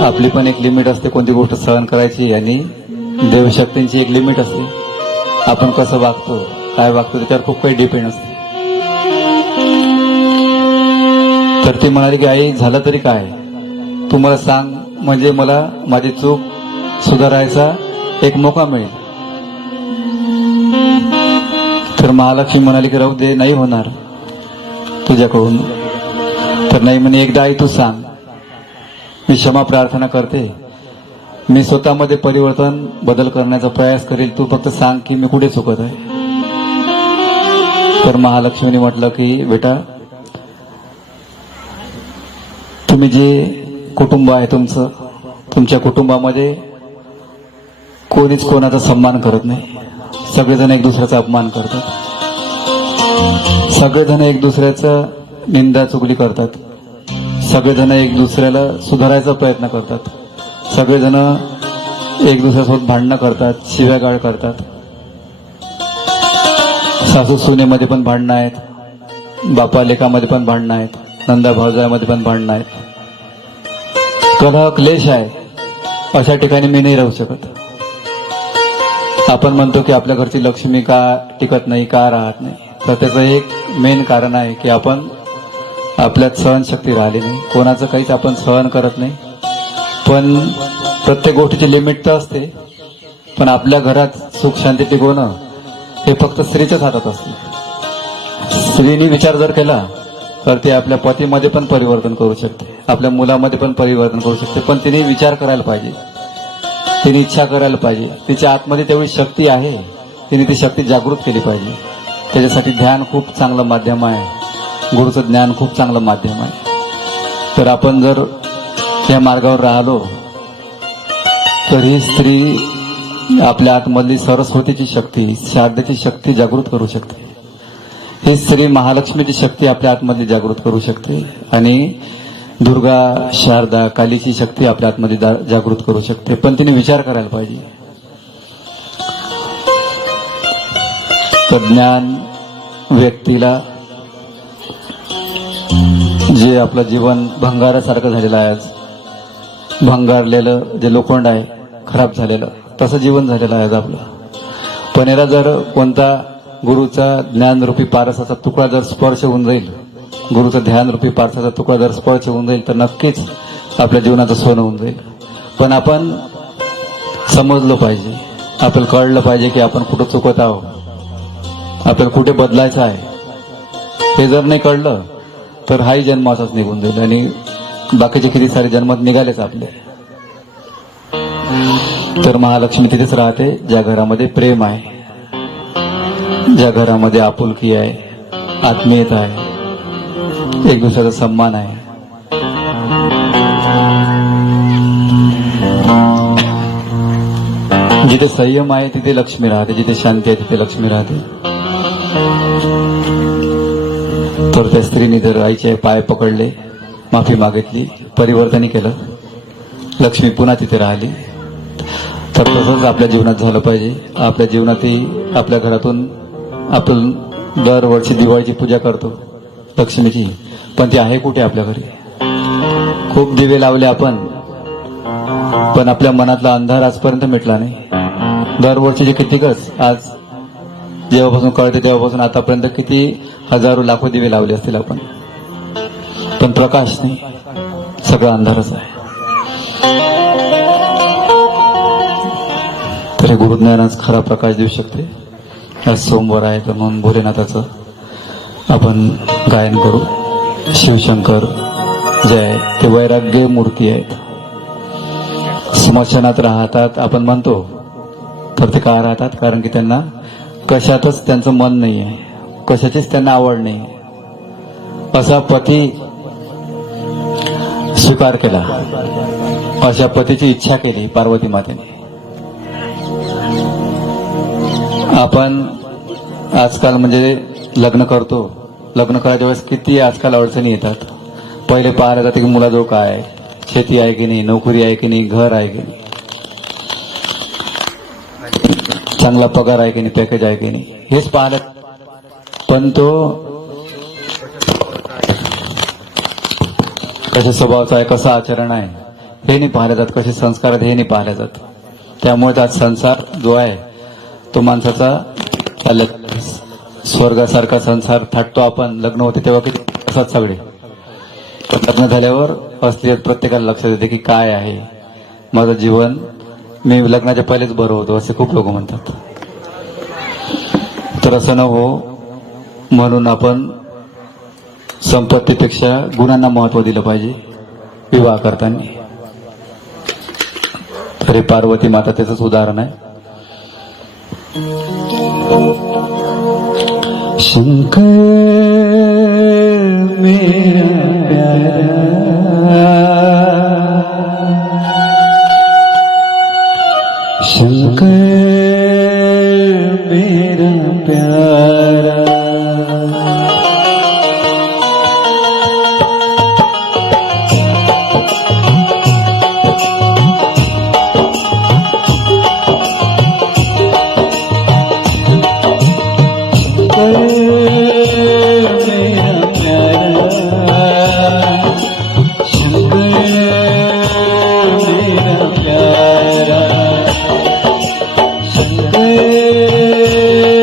आपली पण एक लिमिट असते कोणती गोष्ट सहन करायची. आणि देवशक्तींची एक लिमिट असते. आपण कसं वागतो, काय वागतो त्याच्यावर खूप काही डिपेंड असते. तर ती म्हणाली की आई झालं तरी काय, तू मला सांग, म्हणजे मला माझी चूक सुधारायचा एक मौका मिळेल. तर महालक्ष्मी म्हणाली की राहू दे, नाही होणार तुझ्याकडून. तर नाही म्हणे, एकदा आई तू सांग, मी क्षमा प्रार्थना करते, मी स्वतःमध्ये परिवर्तन बदल करण्याचा प्रयास करेल, तू फक्त सांग की मी कुठे चुकत आहे. तर महालक्ष्मीने म्हटलं की बेटा, तुम्ही जे कुटुंब आहे तुमचं, तुमच्या कुटुंबामध्ये कोणीच कोणाचा सन्मान करत नाही. सगळेजण एक दुसऱ्याचा अपमान करतात. सगळेजण एक दुसऱ्याचं निंदा चुगली करतात. सगळेजण एक दुसऱ्याला सुधारायचा प्रयत्न करतात. सगळेजण एक दुसऱ्यासोबत भांडणं करतात, शिव्यागाळ करतात. सासू सुनेमध्ये पण भांडणं आहेत, बापा लेकामध्ये पण भांडणं आहेत, नंदा भावजामध्ये पण भांडणं आहेत. कलह क्लेश आहे. अशा ठिकाणी मी नाही राहू शकत. आपण म्हणतो की आपल्या घरची लक्ष्मी का टिकत नाही, का राहत नाही. तर त्याचं एक मेन कारण आहे की आपण आपल्यात सहनशक्ती राहिली नाही. कोणाचं काहीच आपण सहन करत नाही. पण प्रत्येक गोष्टीची लिमिट तर असते. पण आपल्या घरात सुख शांती टिकवणं हे फक्त स्त्रीच्याच हातात असते. स्त्रीने विचार जर केला तर ती आपल्या पतीमध्ये पण परिवर्तन करू शकते, आपल्या मुलामध्ये पण परिवर्तन करू शकते. पण तिने विचार करायला पाहिजे, तिने इच्छा करायला पाहिजे. तिच्या आतमध्ये तेवढी शक्ती आहे, तिने ती शक्ती जागृत केली पाहिजे. त्याच्यासाठी ध्यान खूप चांगलं माध्यम आहे, गुरुचं ज्ञान खूप चांगलं माध्यम आहे. तर आपण जर या मार्गावर राहिलो तर ही स्त्री आपल्या आतमधली सरस्वतीची शक्ती, शारदेची शक्ती जागृत करू शकते. ही स्त्री महालक्ष्मीची शक्ती आपल्या आतमधली जागृत करू शकते आणि दुर्गा, शारदा, कालीची शक्ती आपल्या आतमध्ये जागृत करू शकते. पण तिने विचार करायला पाहिजे. तर ज्ञान व्यक्तीला, जे आपलं जीवन भंगारासारखं झालेलं आहे, आज भंगारलेलं जे लोखंड आहे, खराब झालेलं, तसं जीवन झालेलं आहे आज आपलं. पण याला जर कोणता गुरुचा ज्ञानरूपी पारसाचा तुकडा जर स्पर्श होऊन जाईल, गुरुचा ध्यानरूपी पारसाचा तुकडा जर स्पर्श होऊन जाईल, तर नक्कीच आपल्या जीवनाचं सोनं होऊन जाईल. पण आपण समजलो पाहिजे, आपल्याला कळलं पाहिजे की आपण कुठं चुकत आहोत, आपल्याला कुठे बदलायचं आहे. हे जर नाही कळलं तर हाही जन्म असाच निघून जाईल आणि बाकीचे किती सारे जन्मात निघालेच आपले. तर महालक्ष्मी तिथेच राहते ज्या घरामध्ये प्रेम आहे, ज्या घरामध्ये आपुलकी आहे, आत्मीयता आहे, एक दुसऱ्याचा सन्मान आहे. जिथे संयम आहे तिथे लक्ष्मी राहते, जिथे शांती आहे तिथे लक्ष्मी राहते. तर त्या स्त्रीने जर आईचे पाय पकडले, माफी मागितली, परिवर्तन केलं, लक्ष्मी पुन्हा तिथे राहिली. तर तसंच आपल्या जीवनात झालं पाहिजे. आपल्या जीवनातही, आपल्या घरातून आपण दरवर्षी दिवाळीची पूजा करतो लक्ष्मीची, पण ती आहे कुठे आपल्या घरी. खूप दिवे लावले आपण, पण आपल्या मनातला अंधार आजपर्यंत मिटला नाही. दरवर्षीचे कितीकच आज जेव्हापासून कळते तेव्हापासून आतापर्यंत किती हजारो लाखो दिवे लावले असतील आपण, पण प्रकाश नाही, सगळा अंधारच आहे. तरी गुरुज्ञानच खरा प्रकाश देऊ शकते. आज सोमवार आहे तर म्हणून भोलेनाथाचं आपण गायन करू. शिवशंकर जय, ते वैराग्य मूर्ती आहेत. स्मशानात राहतात आपण म्हणतो, तर ते का राहतात? कारण की त्यांना कशातच त्यांचं मन नाही आहे, कशाचीच त्यांना आवड नाही. असा पती स्वीकार केला, अशा पतीची इच्छा केली पार्वती मातेने. आपण आजकाल म्हणजे लग्न करतो, लग्न करायच्या वेळेस किती आजकाल अडचणी येतात. पहिले पाहायला जाते की मुलाजवळ काय आहे, शेती आहे की नाही, नोकरी आहे की नाही, घर आहे की नाही, चांगला पगार आहे की नाही, पॅकेज आहे की नाही, हेच पाहिलं. पण तो कशा स्वभावाचा आहे, कसं आचरण आहे हे नाही पाहिलं जात, कसे संस्कार आहेत हे नाही पाहिलं जात. त्यामुळे आज संसार जो आहे तो माणसाचा स्वर्गासारखा संसार थाटतो आपण. लग्न होते तेव्हा किती असतात सगळे, लग्न झाल्यावर असली प्रत्येकाला लक्षात येते की काय आहे माझं जीवन, मी लग्नाच्या पहिलेच बरं होतो असे खूप लोक म्हणतात. तर असं न हो म्हणून आपण संपत्तीपेक्षा गुणांना महत्व दिलं पाहिजे विवाह करताना. तरी पार्वती माता त्याचंच उदाहरण आहे. शंकर मेरा प्यारा, शंकर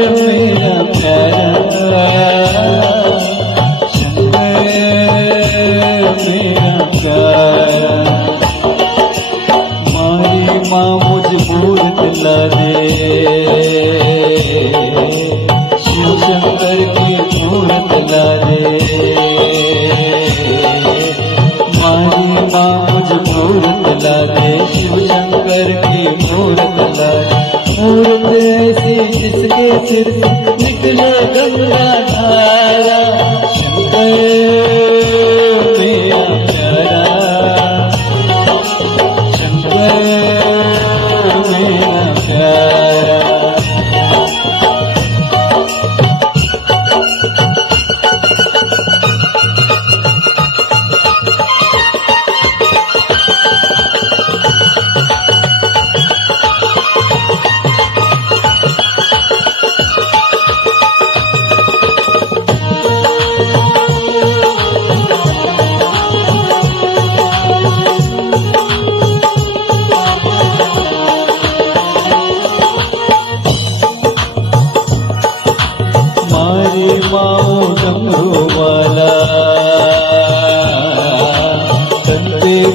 मेरा प्यारा, शिवशंकर की मूरत ला दे, मारी माँ मुझे मूरत ला दे, शिवशंकर की मूरत ला दे। मूरत ऐसी जिसके सिर से निकले गंगा धारा, शंकर मेरा प्यारा, शंकर मेरा प्यारा।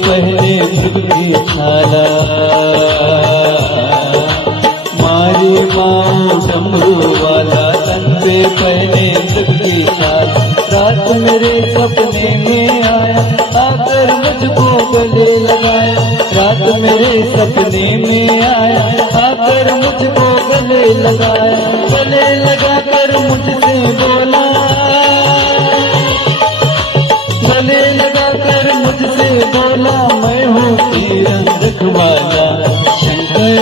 पहले झुकी छाला, मारी माँ डमरू वाला तन पे पहले झुकी छाला। रात मेरे सपने में आया, आकर मुझको गले लगाया, रात मेरे सपने में आया, आकर मुझको गले लगाया, गले लगाकर मुझसे बोला, गले लगाकर मुझसे बोला, मैं हूँ तेरा रखवाला, शंकर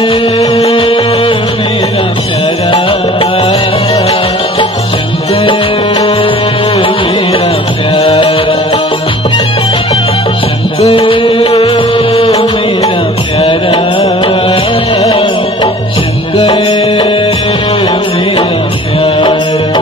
मेरा प्यारा, शंकर मेरा प्यारा, शंकर मेरा प्यारा, शंकर मेरा प्यारा।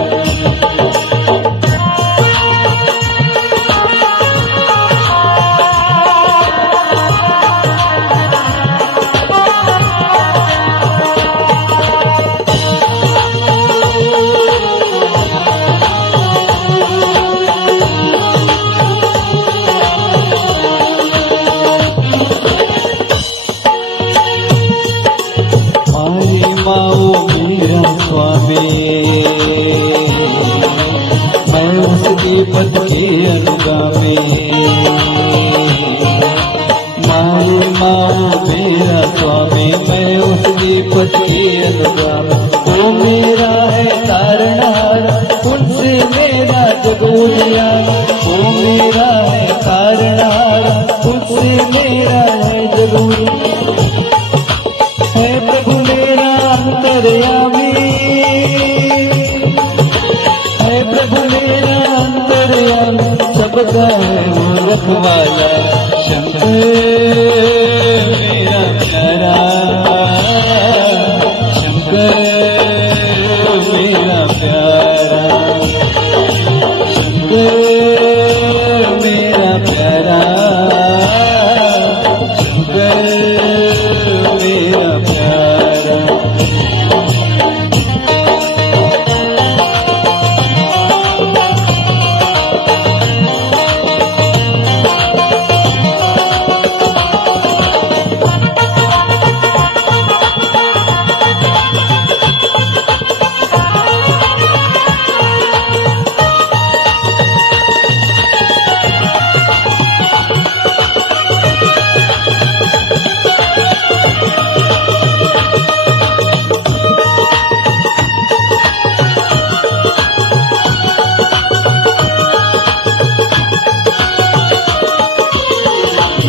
माओ मेरा स्वामी, मैं उस दीपक की अनुगामी। वो मेरा है तारणहार, उनसे मेरा जग उजियारा। वो मेरा है तारणहार, उनसे मेरा है जग उजियारा। है प्रभु मेरा अंतर्यामी, है प्रभु मेरा अंतर्यामी, सबका है वो रखवाला। शंकर मेरा प्यारा, शंकर मेरा प्यारा, शंकर मेरा प्यारा, शंकर मेरा प्यारा।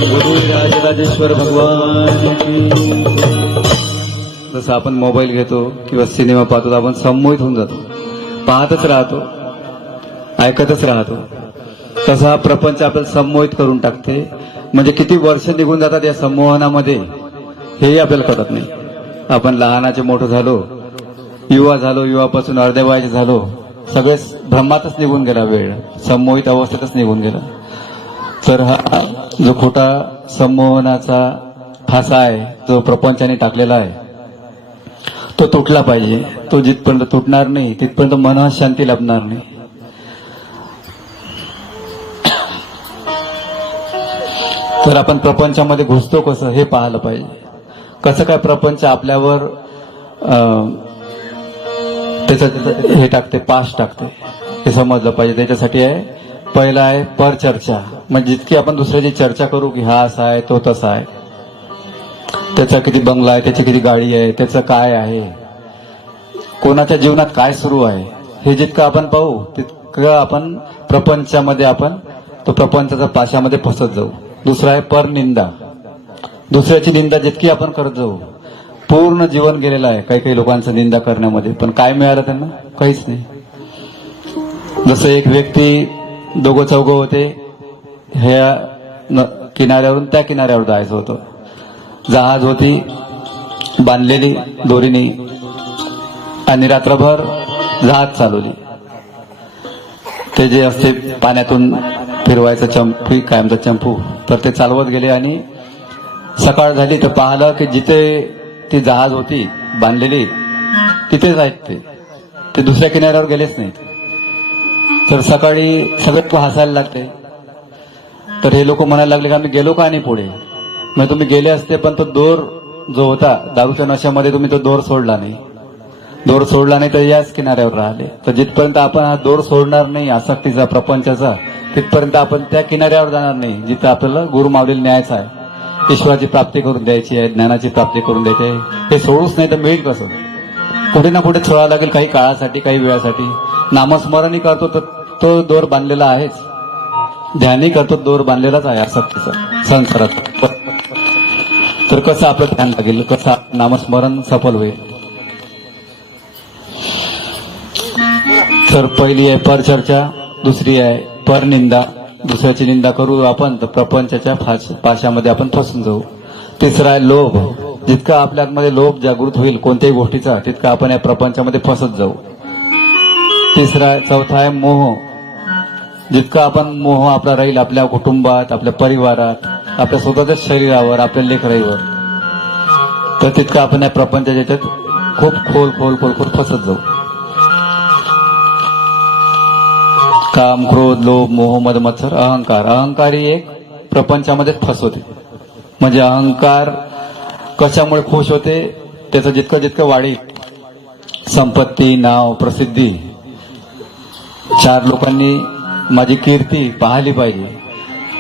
गुरु राजराजेश्वर भगवान की। जसं आपण मोबाईल घेतो किंवा सिनेमा पाहतो, आपण संमोहित होऊन जातो, पाहतच राहतो, ऐकतच राहतो. तसा हा प्रपंच आपल्याला संमोहित करून टाकते. म्हणजे किती वर्ष निघून जातात या संमोहनामध्ये हेही आपल्याला कळत नाही. आपण लहानाचे मोठं झालो, युवा झालो, युवापासून अर्ध्या वयाचे झालो, सगळे भ्रमातच निघून गेला वेळ, संमोहित अवस्थेतच निघून गेला. तर हा जो खोटा संमोहनाचा फासा आहे, जो प्रपंचाने टाकलेला आहे, तो तुटला पाहिजे. तो जिथपर्यंत तुटणार नाही तिथपर्यंत मनात शांती लाभणार नाही. तर आपण प्रपंचामध्ये घुसतो कसं हे पाहायला पाहिजे. कसं काय प्रपंच आपल्यावर त्याचं हे टाकते, पाश टाकते, हे समजलं पाहिजे. त्याच्यासाठी आहे पहिला आहे परचर्चा. म्हणजे जितकी आपण दुसऱ्याची चर्चा करू की हा असा आहे, तो तसा आहे, त्याचा किती बंगला आहे, त्याची किती गाडी आहे, त्याचं काय आहे, कोणाच्या जीवनात काय सुरू आहे, हे जितकं आपण पाहू तितकं आपण प्रपंचामध्ये आपण तो प्रपंचाच्या पाशामध्ये फसत जाऊ. दुसरा आहे परनिंदा. दुसऱ्याची निंदा जितकी आपण करत जाऊ, पूर्ण जीवन गेलेलं आहे काही काही लोकांचं निंदा करण्यामध्ये, पण काय मिळालं त्यांना? काहीच नाही. जसं एक व्यक्ती, दोघं चौघं होते, ह्या किनाऱ्यावरून त्या किनाऱ्यावर जायचं होतं. जहाज होती बांधलेली दोरीने आणि रात्रभर जहाज चालवली. ते जे असते पाण्यातून फिरवायचं चंपू, कायमचा चंपू, तर ते चालवत गेले आणि सकाळ झाली तर पाहिलं की जिथे ती जहाज होती बांधलेली तिथेच आहेत ते दुसऱ्या किनाऱ्यावर गेलेच नाहीत. तर सकाळी सगळे हसायला लागते. तर हे लोक म्हणायला लागले की आम्ही गेलो का नाही पुढे. मग तुम्ही गेले असते, पण तो दोर जो होता दारूच्या नशामध्ये तुम्ही तो दोर सोडला नाही. दोर सोडला नाही तर याच किनाऱ्यावर राहिले. तर जिथपर्यंत आपण हा दोर सोडणार नाही आसक्तीचा, प्रपंचाचा, तिथपर्यंत आपण त्या किनाऱ्यावर जाणार नाही जिथं आपल्याला गुरु माऊलीला न्यायचा आहे, ईश्वराची प्राप्ती करून द्यायची आहे, ज्ञानाची प्राप्ती करून द्यायची आहे. हे सोडूच नाही तर मिळेल कसं? कुठे ना कुठे सोडावं लागेल, काही काळासाठी, काही वेळासाठी. नामस्मरणही करतो तर तो दोर बांधलेला आहेच, ध्यानही करतो दोर बांधलेलाच आहे आसक्तीचा, संसारात. तर कसं आपलं ध्यान लागेल, कसं नामस्मरण सफल होईल? तर पहिली आहे परचर्चा, दुसरी आहे परनिंदा. दुसऱ्याची निंदा करू आपण तर प्रपंचाच्या पाशामध्ये आपण फसून जाऊ. तिसरा आहे लोभ. जितका आपल्यामध्ये लोभ जागृत होईल कोणत्याही गोष्टीचा, तितका आपण या प्रपंचामध्ये फसत जाऊ. चौथा आहे मोह. जितका आपण मोह आपला राहील आपल्या कुटुंबात, आपल्या परिवारात, आपल्या स्वतःच्या शरीरावर, आपल्या लेकराईवर, तर तितका आपण या प्रपंचाच्या याच्यात खूप खोल फसत जाऊ. काम, क्रोध, लोभ, मोह, मद, मत्सर, अहंकार. अहंकार ही एक प्रपंचामध्येच फसवते. म्हणजे अहंकार कशामुळे खुश होते? त्याचं जितकं वाढी, संपत्ती, नाव, प्रसिद्धी, चार लोकांनी माझी कीर्ती पाहिली पाहिजे,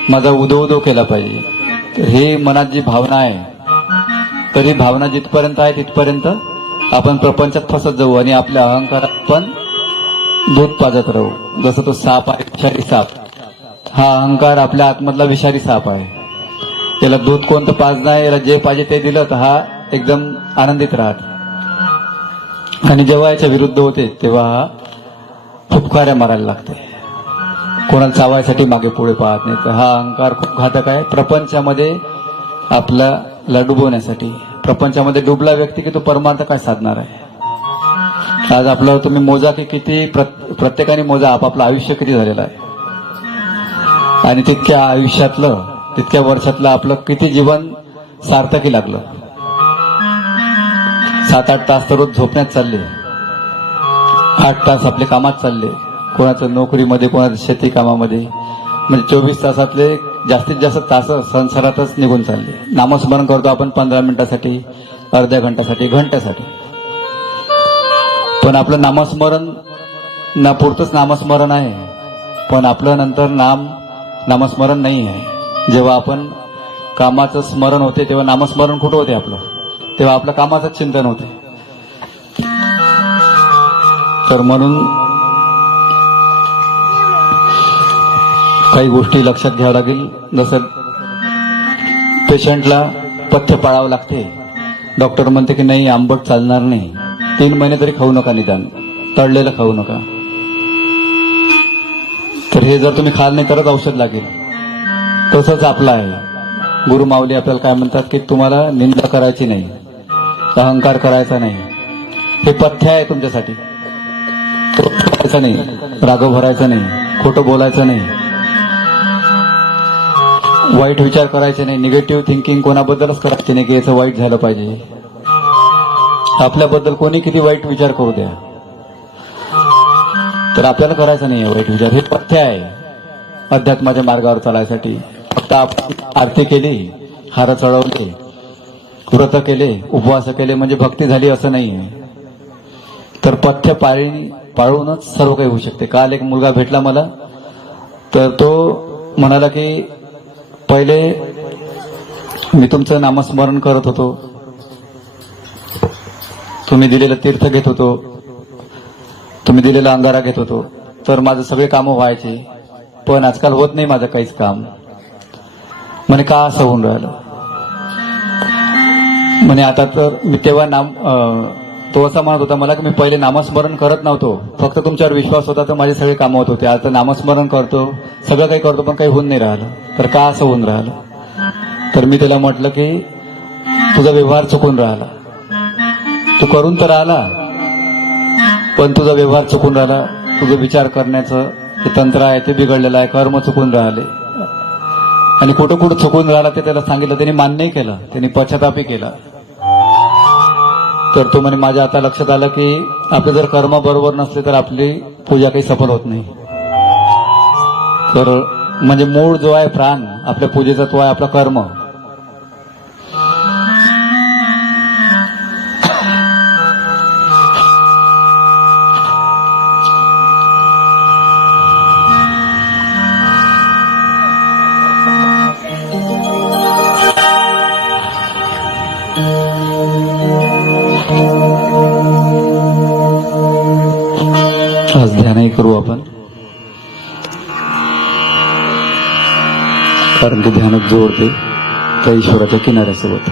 माझा उदो केला पाहिजे, तर हे मनात जी भावना आहे, तरी भावना जिथपर्यंत आहे तिथपर्यंत आपण प्रपंचात फसत जाऊ आणि आपल्या अहंकारात पण दूध पाजत राहू. जसं तो साप आहे, विषारी साप. हा अहंकार आपल्या आतमधला विषारी साप आहे. याला दूध कोणतं पाज नाही, याला जे पाहिजे ते दिलं तर हा एकदम आनंदित राहत. आणि जेव्हा याच्या विरुद्ध होते तेव्हा हा फुफकाऱ्या मारायला लागते, कोणाला चावायसाठी मागे पुढे पाहत नाही. तर हा अहंकार खूप घातक आहे प्रपंचामध्ये आपल्याला डुबवण्यासाठी. प्रपंचामध्ये डुबला व्यक्ती की तो परमार्थ काय साधणार आहे. आज आपलं तुम्ही मोजा की किती, प्रत्येकाने मोजा आपापलं आयुष्य किती झालेलं आहे आणि तितक्या आयुष्यातलं, तितक्या वर्षातलं आपलं किती जीवन सार्थकी लागलं. 7-8 तास तर रोज झोपण्यात चालले, 8 तास आपले कामात चालले, कोणाचं नोकरीमध्ये, कोणाचं शेती कामामध्ये. म्हणजे 24 तासातले जास्तीत जास्त तास संसारातच निघून चालले. नामस्मरण करतो आपण 15 मिनिटासाठी, अर्ध्या घंट्यासाठी, घंट्यासाठी. पण आपलं नामस्मरण ना पुरतंच नामस्मरण आहे, पण आपलं नंतर नामस्मरण नाही आहे. जेव्हा आपण कामाचं स्मरण होते तेव्हा नामस्मरण कुठं होते आपलं, तेव्हा आपलं कामाचंच चिंतन होते. तर म्हणून काही गोष्टी लक्षात घ्यावं लागेल. जसं पेशंटला पथ्य पाळावं लागते. डॉक्टर म्हणते की नाही आंबट चालणार नाही, 3 महिने तरी खाऊ नका, निदान तळलेलं खाऊ नका. तर हे जर तुम्ही खाल नाही तरच औषध लागेल. तसंच आपलं आहे. गुरु माऊली आपल्याला काय म्हणतात की तुम्हाला निंदा करायची नाही, अहंकार करायचा नाही. हे पथ्य आहे तुमच्यासाठी. करायचं नाही, राग भरायचा नाही, खोटं बोलायचं नाही, वाईट विचार करायचे नाही. निगेटिव्ह थिंकिंग कोणाबद्दलच करायचे नाही की याचं वाईट झालं पाहिजे. आपल्याबद्दल कोणी किती वाईट विचार करू द्या, तर आपल्याला करायचं नाही वाईट विचार. हे पथ्य आहे अध्यात्माच्या मार्गावर चालायसाठी. फक्त आपण आरती केली, हार चढवले, व्रत केले, उपवास केले म्हणजे भक्ती झाली असं नाही आहे. तर पथ्य पाळूनच सर्व काही होऊ शकते. काल एक मुलगा भेटला मला, तर तो म्हणाला की पहिले मी तुमचं नामस्मरण करत होतो, तुम्ही दिलेलं तीर्थ घेत होतो, तुम्ही दिलेला अंगारा घेत होतो, तर माझं सगळे कामं व्हायचे. पण आजकाल होत नाही माझं काहीच काम. म्हणे का असं होऊन राहिलं. म्हणे आता तर मी तेव्हा तो असा म्हणत होता मला की मी पहिले नामस्मरण करत नव्हतो, फक्त तुमच्यावर विश्वास होता तर माझे सगळे कामं होत होते. आता नामस्मरण करतो, सगळं काही करतो, पण काही होऊन नाही राहिलं. तर का असं होऊन राहिलं. तर मी त्याला म्हटलं की तुझा व्यवहार चुकून राहिला. तू करून तर राहिला पण तुझा व्यवहार चुकून राहिला. तुझं विचार करण्याचं जे तंत्र आहे ते बिघडलेलं आहे, कर्म चुकून राहिले. आणि कुठं कुठं चुकून राहिला ते त्याला सांगितलं, त्यांनी मान्यही केलं, त्यांनी पश्चातापही केला. तर तो म्हणे माझ्या आता लक्षात आलं की आपले जर कर्म बरोबर नसले तर आपली पूजा काही सफल होत नाही. तर म्हणजे मूळ जो आहे प्राण आपल्या पूजेचा तो आहे आपला कर्म. आज ध्यानही करू आपण, कारण की ध्यानात जोडते त्या ईश्वराच्या किनाऱ्यासोबत.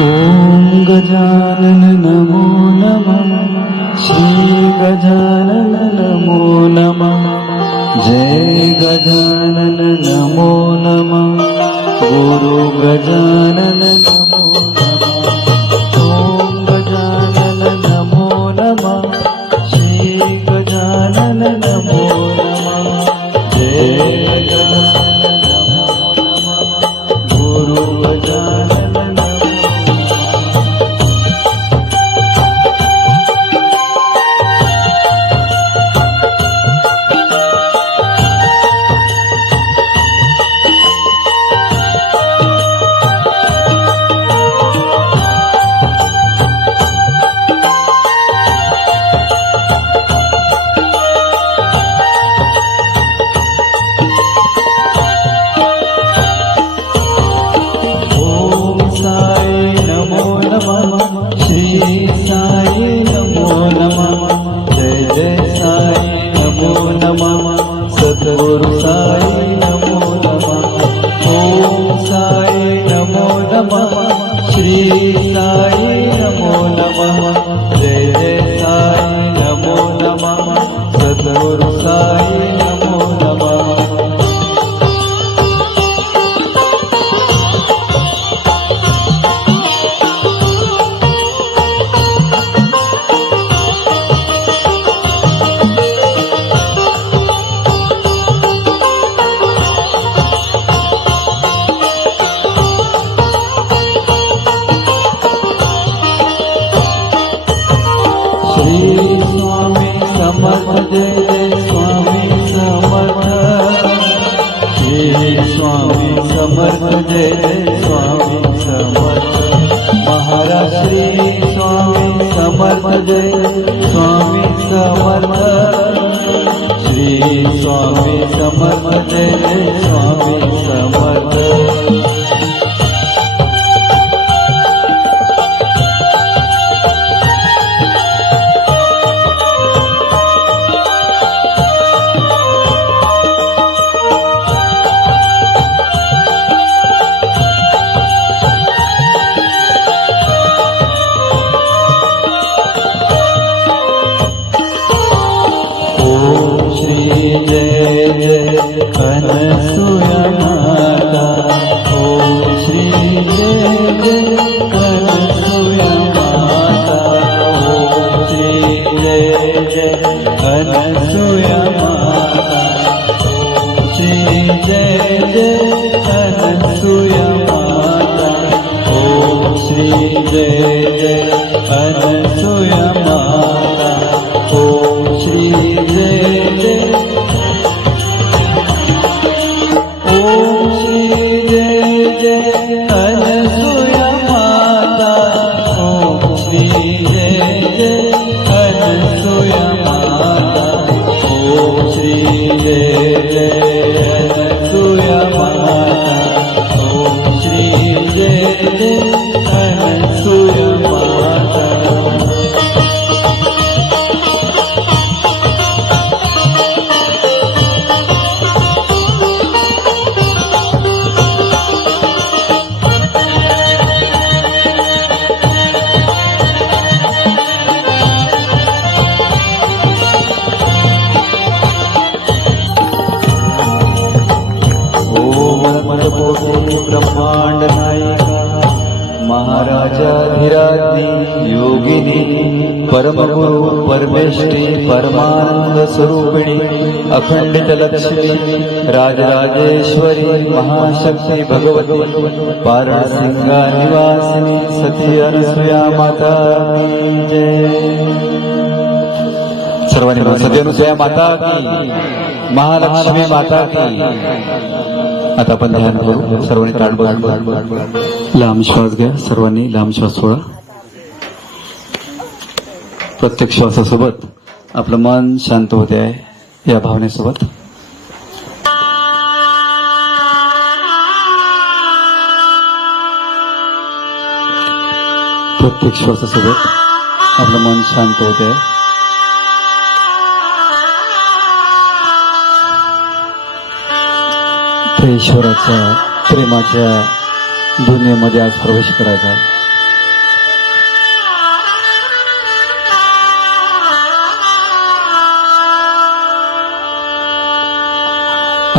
ॐ गजानन नमो नमः श्री गजानन नमो नमः जय गजानन नमो नमः गुरु गजानन नमो नमः ॐ गजानन नमो नमः श्री गजानन नमो नमः जय गजानन नमो नमः गुरु गजानन नमो सद्गुरु साई नमो नमः ओम साई नमो नमः श्री साई नमो नमः जय जय साई नमो नमः सद्गुरु साई नमो नमः समर्थ जय जय स्वामी समर्थ श्री स्वामी समर्थ जय जय स्वामी समर्थ महाराज श्री स्वामी समर्थ जय स्वामी समर्थ श्री स्वामी समर्थ जय जय स्वामी समर्थ अनसुया माता ओम श्री जय जय अनसुया माता ओम श्री जय जय अनसुया माता ओम श्री जय जय अनसुया माता ओम श्री जय जय अनसुया माता ओम श्री जय जय ओम श्री जय जय अनसुया माता ओम श्री जय जय अनसुया माता ओम श्री जय जय अनसुया माता ओम श्री जय जय अनसुया माता ब्रह्मांड नायिका महाराजाधिराज्ञी योगिनी परमगुरु परमेश्वरी परमानंद स्वरूपिणी अखंडित लक्ष्मी राजराजेश्वरी महाशक्ती भगवती पारणसिंगा निवासिनी सती अनसुया माता की जय सर्वांनी सती अनसुया माता की महालक्ष्मी माता की आता आपण ध्यान करू सर्वांनी ताट बसून लांब श्वास घ्या सर्वांनी लांब श्वास सोडा प्रत्येक श्वासासोबत आपलं मन शांत होते आहे या भावनेसोबत प्रत्येक श्वासासोबत आपलं मन शांत होते आहे ईश्वराच्या प्रेमाच्या दुनियेमध्ये आज प्रवेश करायचा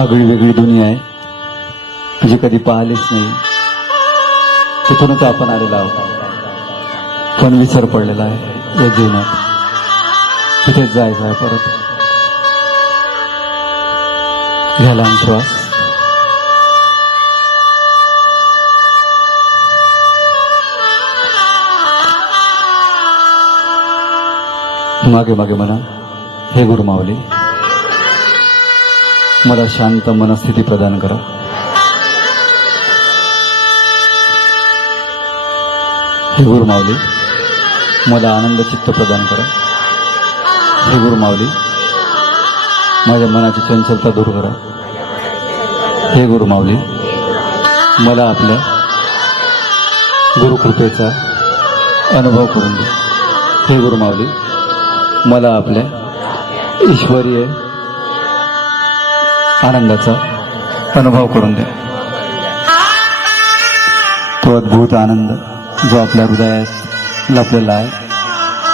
आगळी वेगळी दुनिया आहे जी कधी पाहिलीच नाही. तिथूनच आपण आलेलो आहोत, पण विसर पडलेला आहे या जीवनात. तिथेच जायचं आहे परत. घ्यायला श्वास. मागे मागे म्हणा, हे गुरु माऊली, मला शांत मनस्थिती प्रदान करा. हे गुरु माऊली, मला आनंद चित्त प्रदान करा. हे गुरु माऊली, माझ्या मनाची चंचलता दूर करा. हे गुरु माऊली, मला आपल्या गुरुकृपेचा अनुभव करून दे. हे गुरु माऊली, मला आपल्या ईश्वरीय आनंदाचा अनुभव करून द्या. तो अद्भुत आनंद जो आपल्या हृदयात लपलेला आहे,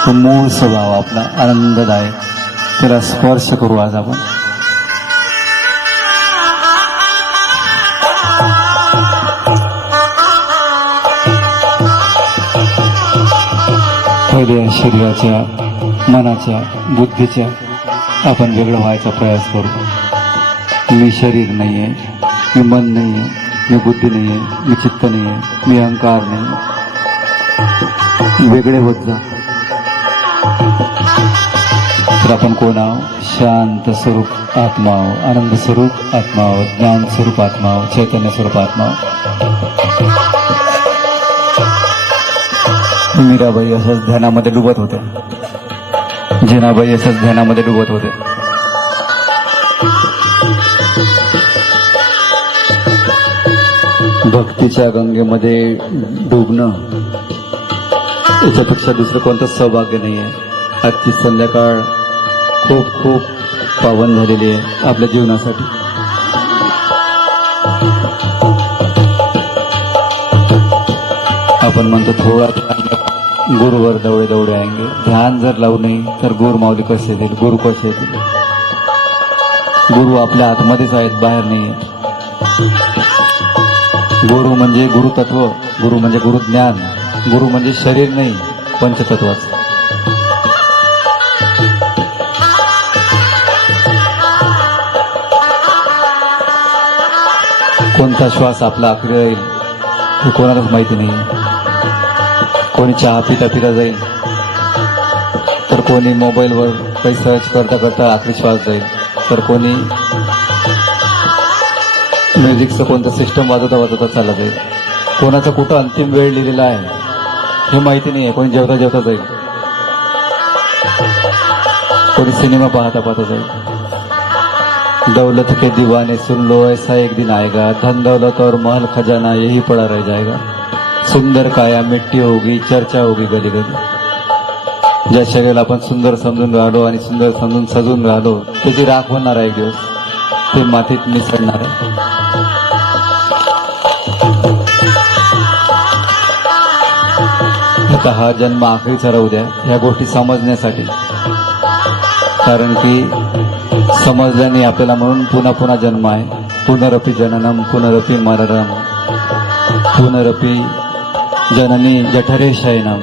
तो मूळ स्वभाव आपला आनंददायक, त्याला स्पर्श करू आज आपण. पहिले शरीराच्या, मनाच्या, बुद्धीच्या आपण वेगळं व्हायचा प्रयास करू. मी शरीर नाही आहे, मी मन नाही आहे, मी बुद्धी नाही आहे, मी चित्त नाही आहे, मी अहंकार नाही. वेगळे होत जा. तर आपण कोण आहोत? शांत स्वरूप आत्मा आहोत, आनंद स्वरूप आत्मा आहोत, ज्ञान स्वरूप आत्मा आहोत, चैतन्य स्वरूप आत्मा आहोत. मीराबाई असंच ध्यानामध्ये डुबत होते, जिनाबाई असंच ध्यानामध्ये डुबत होते. भक्तीच्या गंगेमध्ये डुबणं याच्यापेक्षा दुसरं कोणतं सौभाग्य नाही आहे. आजची संध्याकाळ खूप खूप पावन झालेली आहे आपल्या जीवनासाठी. आपण म्हणतो थोडा गुरुवर दौडे दौडे आएंगे. ध्यान जर लावू नये तर गुरु माऊली कसे येतील, गुरु कसे येतील? गुरु आपल्या आतमध्येच आहेत, बाहेर नाही आहेत. गुरु म्हणजे गुरुतत्व, गुरु म्हणजे गुरुज्ञान, गुरु म्हणजे शरीर नाही, पंचतत्वाचं. कोणता श्वास आपला आखरी राहील हे कोणालाच माहिती नाही. कोणी चहा पिता पिता जाईल, तर कोणी मोबाईलवर काही सर्च करता करता आखरी श्वास जाईल, तर कोणी म्युझिकचं कोणतं सिस्टम वाजवता वाजवता चालला जाईल. कोणाचा कुठं अंतिम वेळ लिहिलेला आहे हे माहिती नाही आहे. कोणी जेवता जेवता जाईल, कोणी सिनेमा पाहता पाहता जाईल. दौलत के दीवाने सुन लो ऐसा एक दिन आएगा, धन दौलत और महल खजाना यही पड़ा रह जाएगा. सुंदर काया मिट्टी होगी, चर्चा होगी गली गली. ज्या शरीराला आपण सुंदर समजून राहिलो आणि सुंदर समजून सजून राहिलो, त्याची राख होणार आहे एक दिवस, ते मातीत मिसळणार आहे. आता हा जन्म आखरीचा राहू द्या ह्या गोष्टी समजण्यासाठी. कारण की समजल्याने आपल्याला म्हणून पुन्हा पुन्हा जन्म आहे. पुनरपी जननम पुनरपी मरणम पुनरपी जननी जठरे शयनम.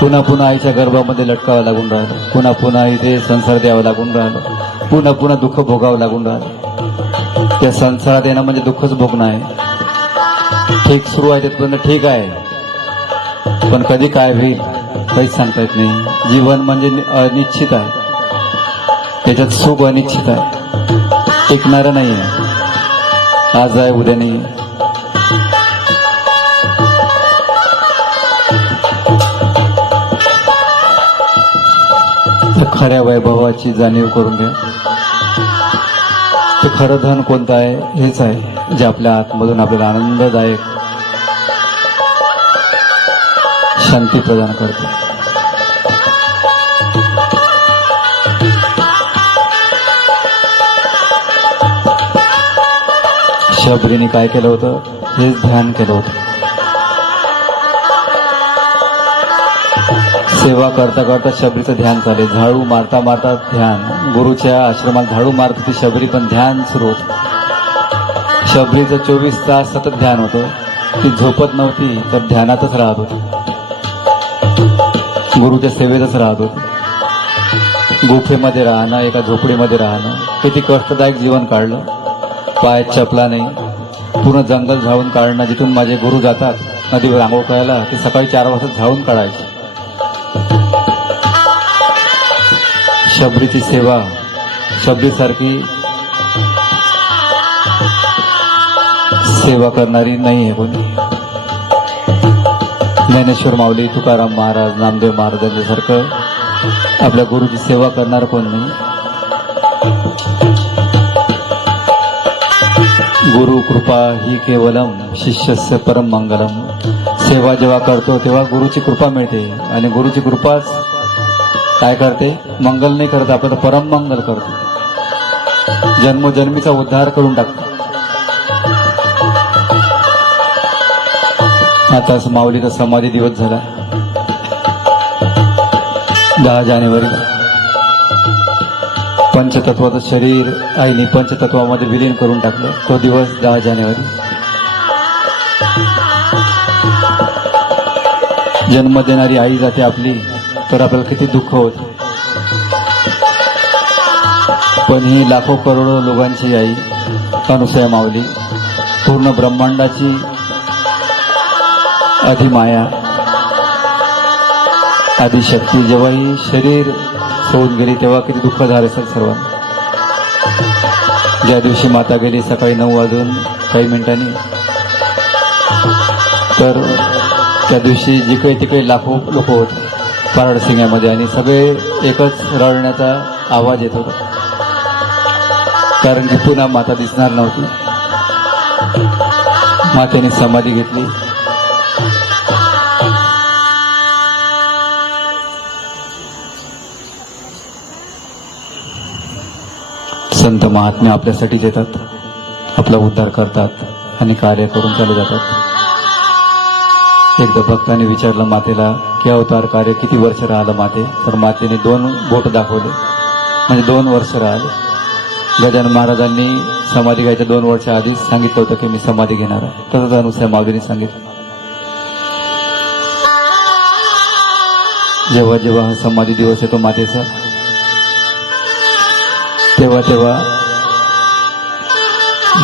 पुन्हा पुन्हा आईच्या गर्भामध्ये लटकावं लागून राहिलं, पुन्हा पुन्हा इथे संसार द्यावा लागून राहिलं, पुन्हा पुन्हा दुःख भोगावं लागून राहिलं. त्या संसारात येणं म्हणजे दुःखच भोगणं आहे. ठीक सुरू आहे तिथपर्यंत ठीक आहे, पण कधी काय होईल काहीच सांगता येत नाही. जीवन म्हणजे अनिश्चित आहे, त्याच्यात सुख अनिश्चित आहे, टिकणारं नाही आहे. आज आहे उद्या नाही. खऱ्या वैभवाची जाणीव करून द्या. ते खरं धन कोणतं आहे? हेच आहे जे आपल्या आतमधून आपल्याला आनंददायक शांती प्रदान करते. शबरीने काय केलं होतं? हेच ध्यान केलं होतं. सेवा करता करता शबरीचं ध्यान चाले. झाडू मारता मारता ध्यान. गुरुच्या आश्रमात झाडू मारत होती शबरी, पण ध्यान सुरू होतं. शबरीचं 24 तास सतत ध्यान होतं. ती झोपत नव्हती तर ध्यानातच राहत होती, गुरुच्या सेवेतच राहत होती. गुफेमध्ये राहणं, एका झोपडीमध्ये राहणं, किती कष्टदायक जीवन काढलं. पायात चपला नाही, पूर्ण जंगल झाडून काढणं. जिथून माझे गुरु जातात नदीवर आंघोळ करायला, ते सकाळी 4 वाजता झाडून काढायचे. शबरीची सेवा, शबरीसारखी सेवा करणारी नाही आहे कोणी. ज्ञानेश्वर माऊली, तुकाराम महाराज, नामदेव महाराज यांच्यासारखं आपल्या गुरुची सेवा करणार कोण नाही. गुरु कृपा ही केवलम शिष्यस्य परम मंगलम. सेवा जेव्हा करतो तेव्हा गुरुची कृपा मिळते, आणि गुरुची कृपाच काय करते, मंगल नाही करत, आपलं परम मंगल करते, जन्मोजन्मीचा उद्धार करून टाकतो. आता माऊलीचा समाधी दिवस झाला, 10 जानेवारी. पंचतत्वाचं शरीर आईने पंचतत्वामध्ये विलीन करून टाकलं. तो दिवस 10 जानेवारी. जन्म देणारी आई जाते आपली, तर आपल्याला किती दुःख होतं. पण ही लाखो करोडो लोकांची आई अनुसूया माऊली, पूर्ण ब्रह्मांडाची अधिमाया, आदिशक्ती, जेव्हा ही शरीर सोडून गेली तेव्हा किती दुःख झाले असेल सर्वांना. ज्या दिवशी माता गेली सकाळी 9 वाजून काही मिनिटांनी, तर त्या दिवशी जिकडे तिकडे लाखो लोक होते पारडसिंग्यामध्ये, आणि सगळे एकच रडण्याचा आवाज येत होता, कारण की पुन्हा माता दिसणार नव्हती. मातेने समाधी घेतली. संत महात्मे आपल्यासाठीच येतात, आपला उद्धार करतात आणि कार्य करून चालू जातात. एकदा भक्ताने विचारलं मातेला की अवतार कार्य किती वर्ष राहिलं माते, तर मातेने 2 बोट दाखवले, म्हणजे 2 वर्ष राहिले. गजानन महाराजांनी समाधी घ्यायच्या 2 वर्ष आधीच सांगितलं होतं की मी समाधी घेणार आहे. तसंच अनुसूया माऊलीने सांगितलं. जेव्हा जेव्हा हा समाधी दिवस येतो मातेचा, तेव्हा तेव्हा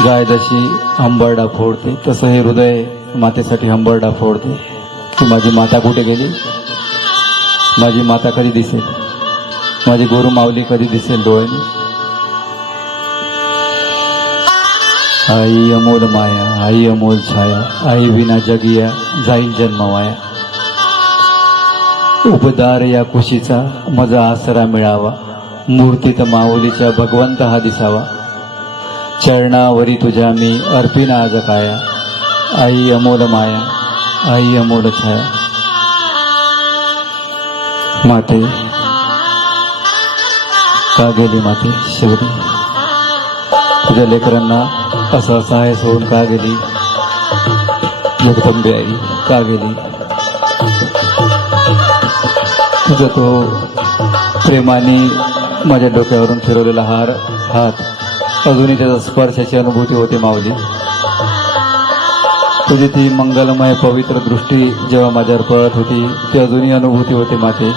गाय जशी हंबरडा फोडते, तसं हे हृदय मातेसाठी हंबरडा फोडते की माझी माता कुठे गेली, माझी माता कधी दिसेल, माझी गुरु माऊली कधी दिसेल डोळ्याने. आई अमोल माया, आई अमोल छाया, आई विना जगिया जाईल जन्मवाया. उपदार या कुशीचा मजा आसरा मिळावा, मूर्तीत माऊलीच्या भगवंत हा दिसावा. चरणावरी तुझ्या मी अर्पिन आज काया, आई अमोल माया, आई अमोल छाया. माते का गेली माते शेवटी, तुझ्या लेकरांना असं असहाय सोडून का गेली, जगदंबे आई का गेली. तुझा तो प्रेमाने माझ्या डोक्यावरून फिरवलेला हात, अजूनही त्याचा स्पर्शाची अनुभूती होते माऊली. तुझी ती मंगलमय पवित्र दृष्टी जेव्हा माझ्यावर पडत होती, ती अजूनही अनुभूती होते माते.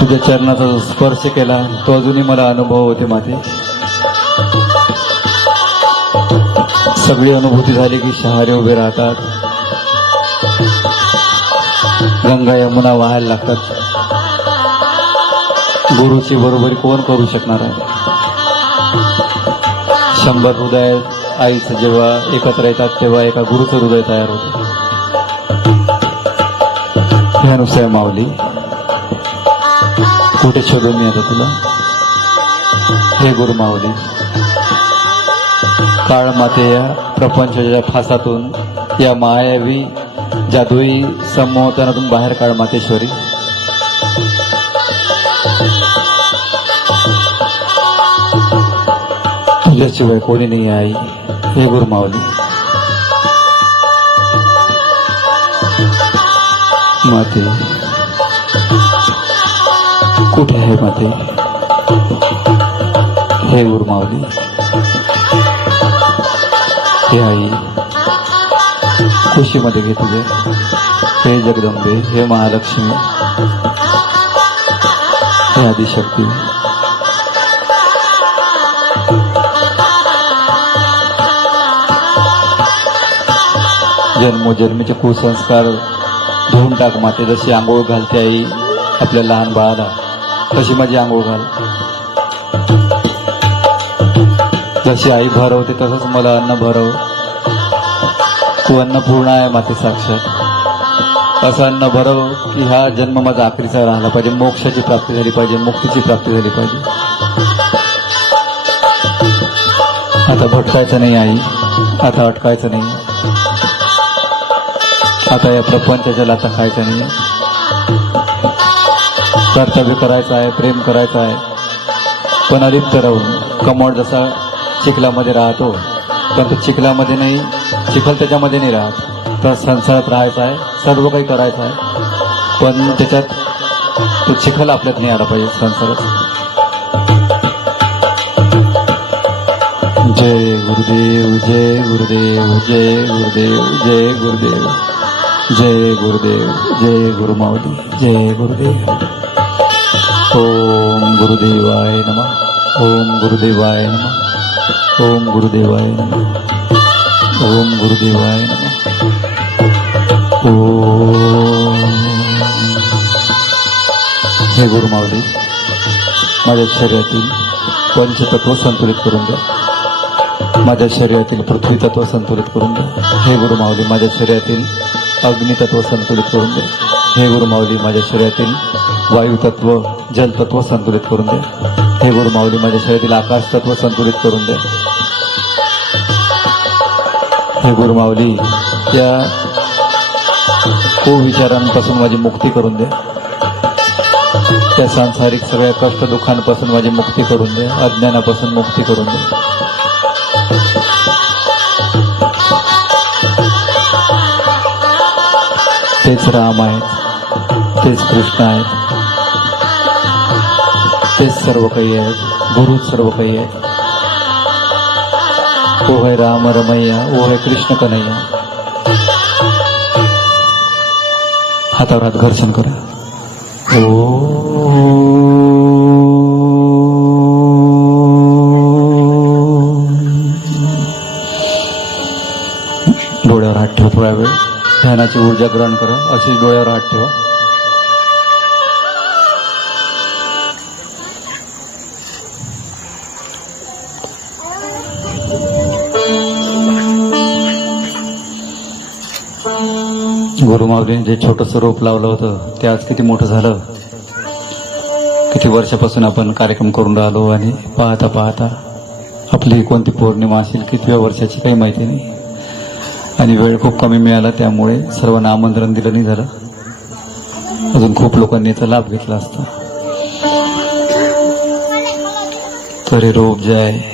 तुझ्या चरणाचा जो स्पर्श केला तो अजूनही मला अनुभव होते माते. सगळी अनुभूती झाली की शहारे उभे राहतात, गंगा यमुना वाहायला लागतात. गुरुची बरोबरी कोण करू शकणार आहे. 100 हृदय आईचं जेव्हा एकत्र येतात तेव्हा एका गुरुचं हृदय तयार होते. हे अनुसूया माऊली, कुठे शोधून मी आता तुला. हे गुरु माऊली, काळ माते या प्रपंचाच्या फासातून, या मायावी जादुई संमोहनातून बाहेर काळ मातेश्वरी. तुझ्याशिवाय कोणी नाही आई. हे गुरु माऊली, माते कुठे आहे माते, हे गुरुमावली, हे आई, खुशीमध्ये घे तुझे, हे जगदंबे, हे महालक्ष्मी, हे आदिशक्ती. जन्मोजन्मीचे कुसंस्कार धुवून टाक माते. जशी आंघोळ घालते आई आपल्या लहान बाळाला, तशी माझी आंघोळ घाल. जशी आई भरवते तसंच मला अन्न भरव. तू अन्नपूर्ण आहे माते साक्षात. असं अन्न भरव की हा जन्म माझा आखरीचा राहिला पाहिजे, मोक्षाची प्राप्ती झाली पाहिजे, मुक्तीची प्राप्ती झाली पाहिजे. आता भटकायचं नाही आई, आता अटकायचं नाही, आता या प्रपंचाच्या लाथा खायचं नाही. कर्तव्य करायचं आहे, प्रेम करायचं आहे, पण अलिप्त राहून. कमोड जसा चिखलामध्ये राहतो, पण तो चिखलामध्ये नाही, चिखल त्याच्यामध्ये नाही राहत. तर संसारात राहायचं आहे, सर्व काही करायचं आहे, पण त्याच्यात तो चिखल आपल्यात नाही आला पाहिजे संसारात. जय गुरुदेव, जय गुरुदेव, जय गुरुदेव, जय गुरुदेव, जय गुरुदेव, जय गुरुमावली, जय गुरुदेव. ओम गुरुदेवाय नमः, ओम गुरुदेवाय नमः, ओम गुरुदेवाय नमः, ओम गुरुदेवाय नमः. ओम. हे गुरुमावली, माझ्या शरीरातील पंचतत्व संतुलित करून द्या. माझ्या शरीरातील पृथ्वी तत्व संतुलित करून द्या. हे गुरुमावली, माझ्या शरीरातील अग्नितत्व संतुलित करून द्या. हे गुरुमावली, माझ्या शरीरातील वायुतत्व जलतत्व संतुलित करून द्या. हे गुरुमावली, माझ्या शरीरातील आकाश तत्व संतुलित करून द्या. हे गुरुमावली, या कुविचारांपासून माझी मुक्ती करून द्या. त्या सांसारिक सगळ्या कष्ट दुःखांपासून माझी मुक्ती करून द्या. अज्ञानापासून मुक्ती करून द्या. तेच राम आहेत, तेच कृष्ण आहेत, तेच सर्व काही आहेत, गुरुच सर्व काही आहेत. ओ है राम रमैया, ओ है कृष्ण कन्हैया. हातावर हात घर्षण करा. डोळ्यावर हात ठेवा. थोड्या वेळ ध्यानाची ऊर्जा ग्रहण करा. अशीच डोळ्यावर हात ठेवा. गुरुमावलीने जे छोटंसं रोप लावलं होतं ते आज किती मोठं झालं. किती वर्षापासून आपण कार्यक्रम करून राहिलो आणि पाहता पाहता आपली कोणती पौर्णिमा असेल, किती वर्षाची काही माहिती नाही. आणि वेळ खूप कमी मिळाला, त्यामुळे सर्वांना आमंत्रण दिलं नाही झालं. अजून खूप लोकांनी याचा लाभ घेतला असता. तर हे रोप जे आहे